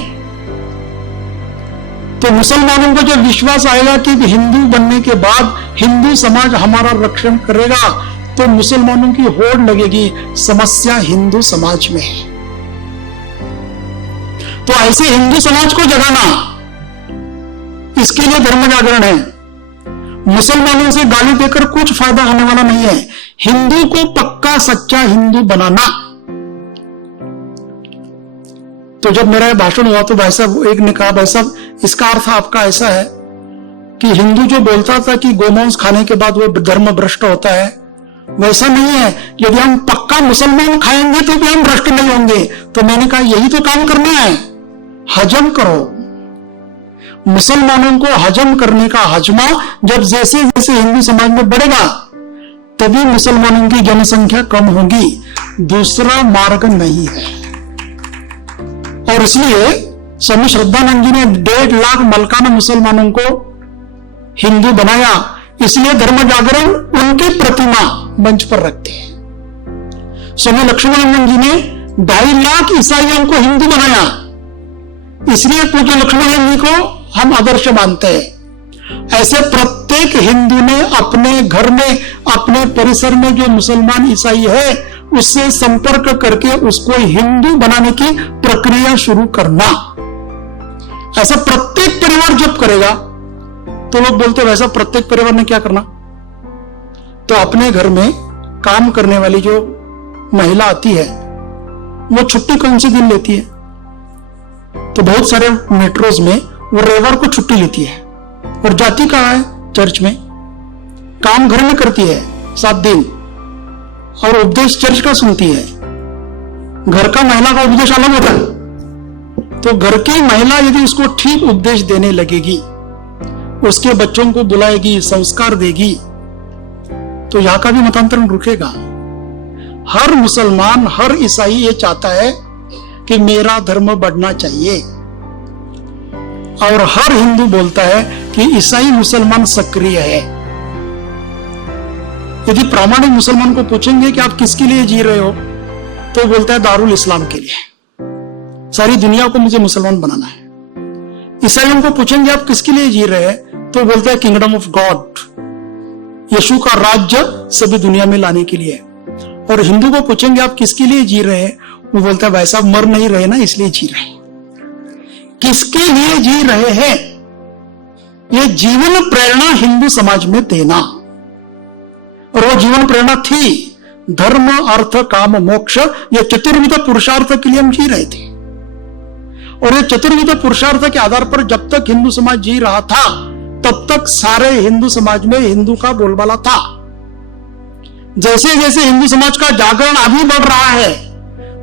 तो मुसलमानों को जब विश्वास आएगा कि हिंदू बनने के बाद हिंदू समाज हमारा रक्षण करेगा, तो मुसलमानों की होड़ लगेगी, समस्या हिंदू समाज में है। तो ऐसे हिंदू समाज को जगाना, इसके लिए धर्म जागरण है। मुसलमानों से गाली देकर कुछ फायदा होने वाला नहीं है। हिंदू को पक्का सच्चा हिंदू बनाना। तो जब मेरा भाषण हुआ तो भाई साहब एक ने कहा, भाई साहब इसका अर्थ आपका ऐसा है कि हिंदू जो बोलता था कि गोमांस खाने के बाद वो धर्म भ्रष्ट होता है, वैसा नहीं है। यदि हम पक्का मुसलमान खाएंगे तो भी हम भ्रष्ट नहीं होंगे। तो मैंने कहा यही तो काम करना है, हजम करो। मुसलमानों को हजम करने का हजमा जब जैसे जैसे हिंदू समाज में बढ़ेगा तभी मुसलमानों की जनसंख्या कम होगी, दूसरा मार्ग नहीं है। और इसलिए स्वामी श्रद्धानंद जी ने 1.5 लाख मलकाना मुसलमानों को हिंदू बनाया। इसलिए धर्म जागरण उनकी प्रतिमा मंच पर रखते हैं। स्वामी लक्ष्मणानंद जी ने 2.5 लाख ईसाइयों को हिंदू बनाया। इसलिए पूज्य लक्ष्मणानंद जी को हम आदर्श मानते हैं। ऐसे प्रत्येक हिंदू ने अपने घर में, अपने परिसर में जो मुसलमान ईसाई है उससे संपर्क करके उसको हिंदू बनाने की प्रक्रिया शुरू करना। ऐसा प्रत्येक परिवार जब करेगा तो लोग बोलते हैं वैसा प्रत्येक परिवार ने क्या करना। तो अपने घर में काम करने वाली जो महिला आती है वो छुट्टी कौन से दिन लेती है? तो बहुत सारे मेट्रोज में वो रविवार को छुट्टी लेती है और जाती कहां है? चर्च में। काम घर में करती है 7 दिन और उपदेश चर्च का सुनती है। घर का महिला का उपदेश अलग होता है। तो घर की महिला यदि उसको ठीक उपदेश देने लगेगी, उसके बच्चों को बुलाएगी, संस्कार देगी, तो यहां का भी मतांतरण रुकेगा। हर मुसलमान, हर ईसाई ये चाहता है कि मेरा धर्म बढ़ना चाहिए, और हर हिंदू बोलता है कि ईसाई मुसलमान सक्रिय है। यदि प्रामाणिक मुसलमान को पूछेंगे कि आप किसके लिए जी रहे हो, तो बोलता है दारुल इस्लाम के लिए, सारी दुनिया को मुझे मुसलमान बनाना है। ईसाइयों को पूछेंगे आप किसके लिए जी रहे हैं, तो बोलता है किंगडम ऑफ गॉड, यीशु का राज्य सभी दुनिया में लाने के लिए। और हिंदू को पूछेंगे आप किसके लिए जी रहे हैं, वो बोलता है भाई साहब मर नहीं रहे ना, इसलिए जी रहे हैं। किसके लिए जी रहे हैं? ये जीवन प्रेरणा हिंदू समाज में देना, और वो जीवन प्रेरणा थी धर्म अर्थ काम मोक्ष, ये चतुर्विध पुरुषार्थ के लिए हम जी रहे थे। और ये चतुर्विध पुरुषार्थ के आधार पर जब तक हिंदू समाज जी रहा था तब तक सारे हिंदू समाज में हिंदू का बोलबाला था। जैसे जैसे हिंदू समाज का जागरण आगे बढ़ रहा है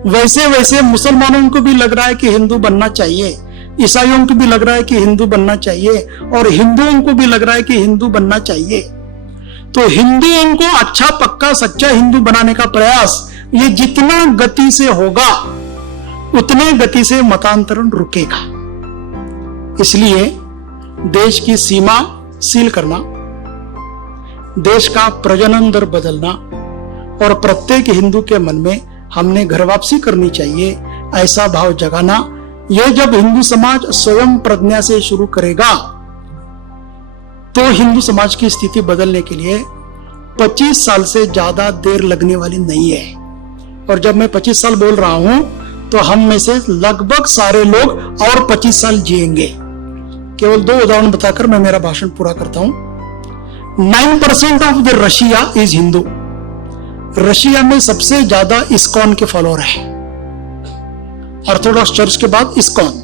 वैसे वैसे मुसलमानों को भी लग रहा है कि हिंदू बनना चाहिए, ईसाइयों को भी लग रहा है कि हिंदू बनना चाहिए, और हिंदुओं को भी लग रहा है कि हिंदू बनना चाहिए। तो हिंदुओं को अच्छा पक्का सच्चा हिंदू बनाने का प्रयास ये जितना गति से होगा उतने गति से मतांतरण रुकेगा। इसलिए देश की सीमा सील करना, देश का प्रजनन दर बदलना, और प्रत्येक हिंदू के मन में हमने घर वापसी करनी चाहिए ऐसा भाव जगाना, यह जब हिंदू समाज स्वयं प्रज्ञा से शुरू करेगा तो हिंदू समाज की स्थिति बदलने के लिए 25 साल से ज्यादा देर लगने वाली नहीं है। और जब मैं 25 साल बोल रहा हूं तो हम में से लगभग सारे लोग और 25 साल जिएंगे। केवल 2 उदाहरण बताकर मैं मेरा भाषण पूरा करता हूं। 9% of the Russia is Hindu. Russia में सबसे ज्यादा इस्कॉन के फॉलोअर है, ऑर्थोडॉक्स चर्च के बाद इस्कॉन।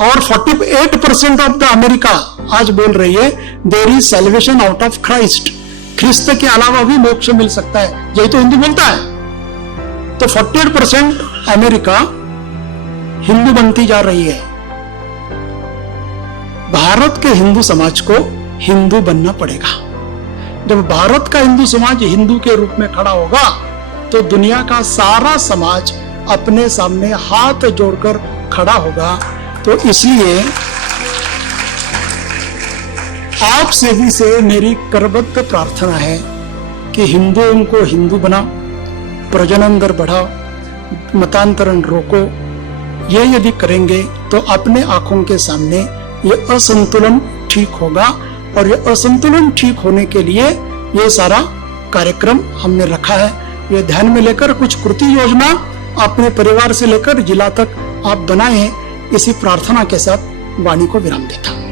और 48% ऑफ द अमेरिका आज बोल रही है there is salvation out of Christ, ख्रिस्त के अलावा भी मोक्ष मिल सकता है, यही तो हिंदू बोलता है। तो 48% अमेरिका हिंदू बनती जा रही है। भारत के हिंदू समाज को हिंदू बनना पड़ेगा। जब भारत का हिंदू समाज हिंदू के रूप में खड़ा होगा तो दुनिया का सारा समाज अपने सामने हाथ जोड़कर खड़ा होगा। तो इसलिए आप सभी से मेरी करबद्ध प्रार्थना है कि हिंदुओं को हिंदू बना, प्रजनन दर बढ़ा, मतांतरण रोको। ये यदि करेंगे तो अपने आंखों के सामने ये असंतुलन ठीक होगा, और ये असंतुलन ठीक होने के लिए ये सारा कार्यक्रम हमने रखा है। ये ध्यान में लेकर कुछ कृति योजना अपने परिवार से लेकर जिला तक आप बनाए हैं। इसी प्रार्थना के साथ वाणी को विराम देता हूं।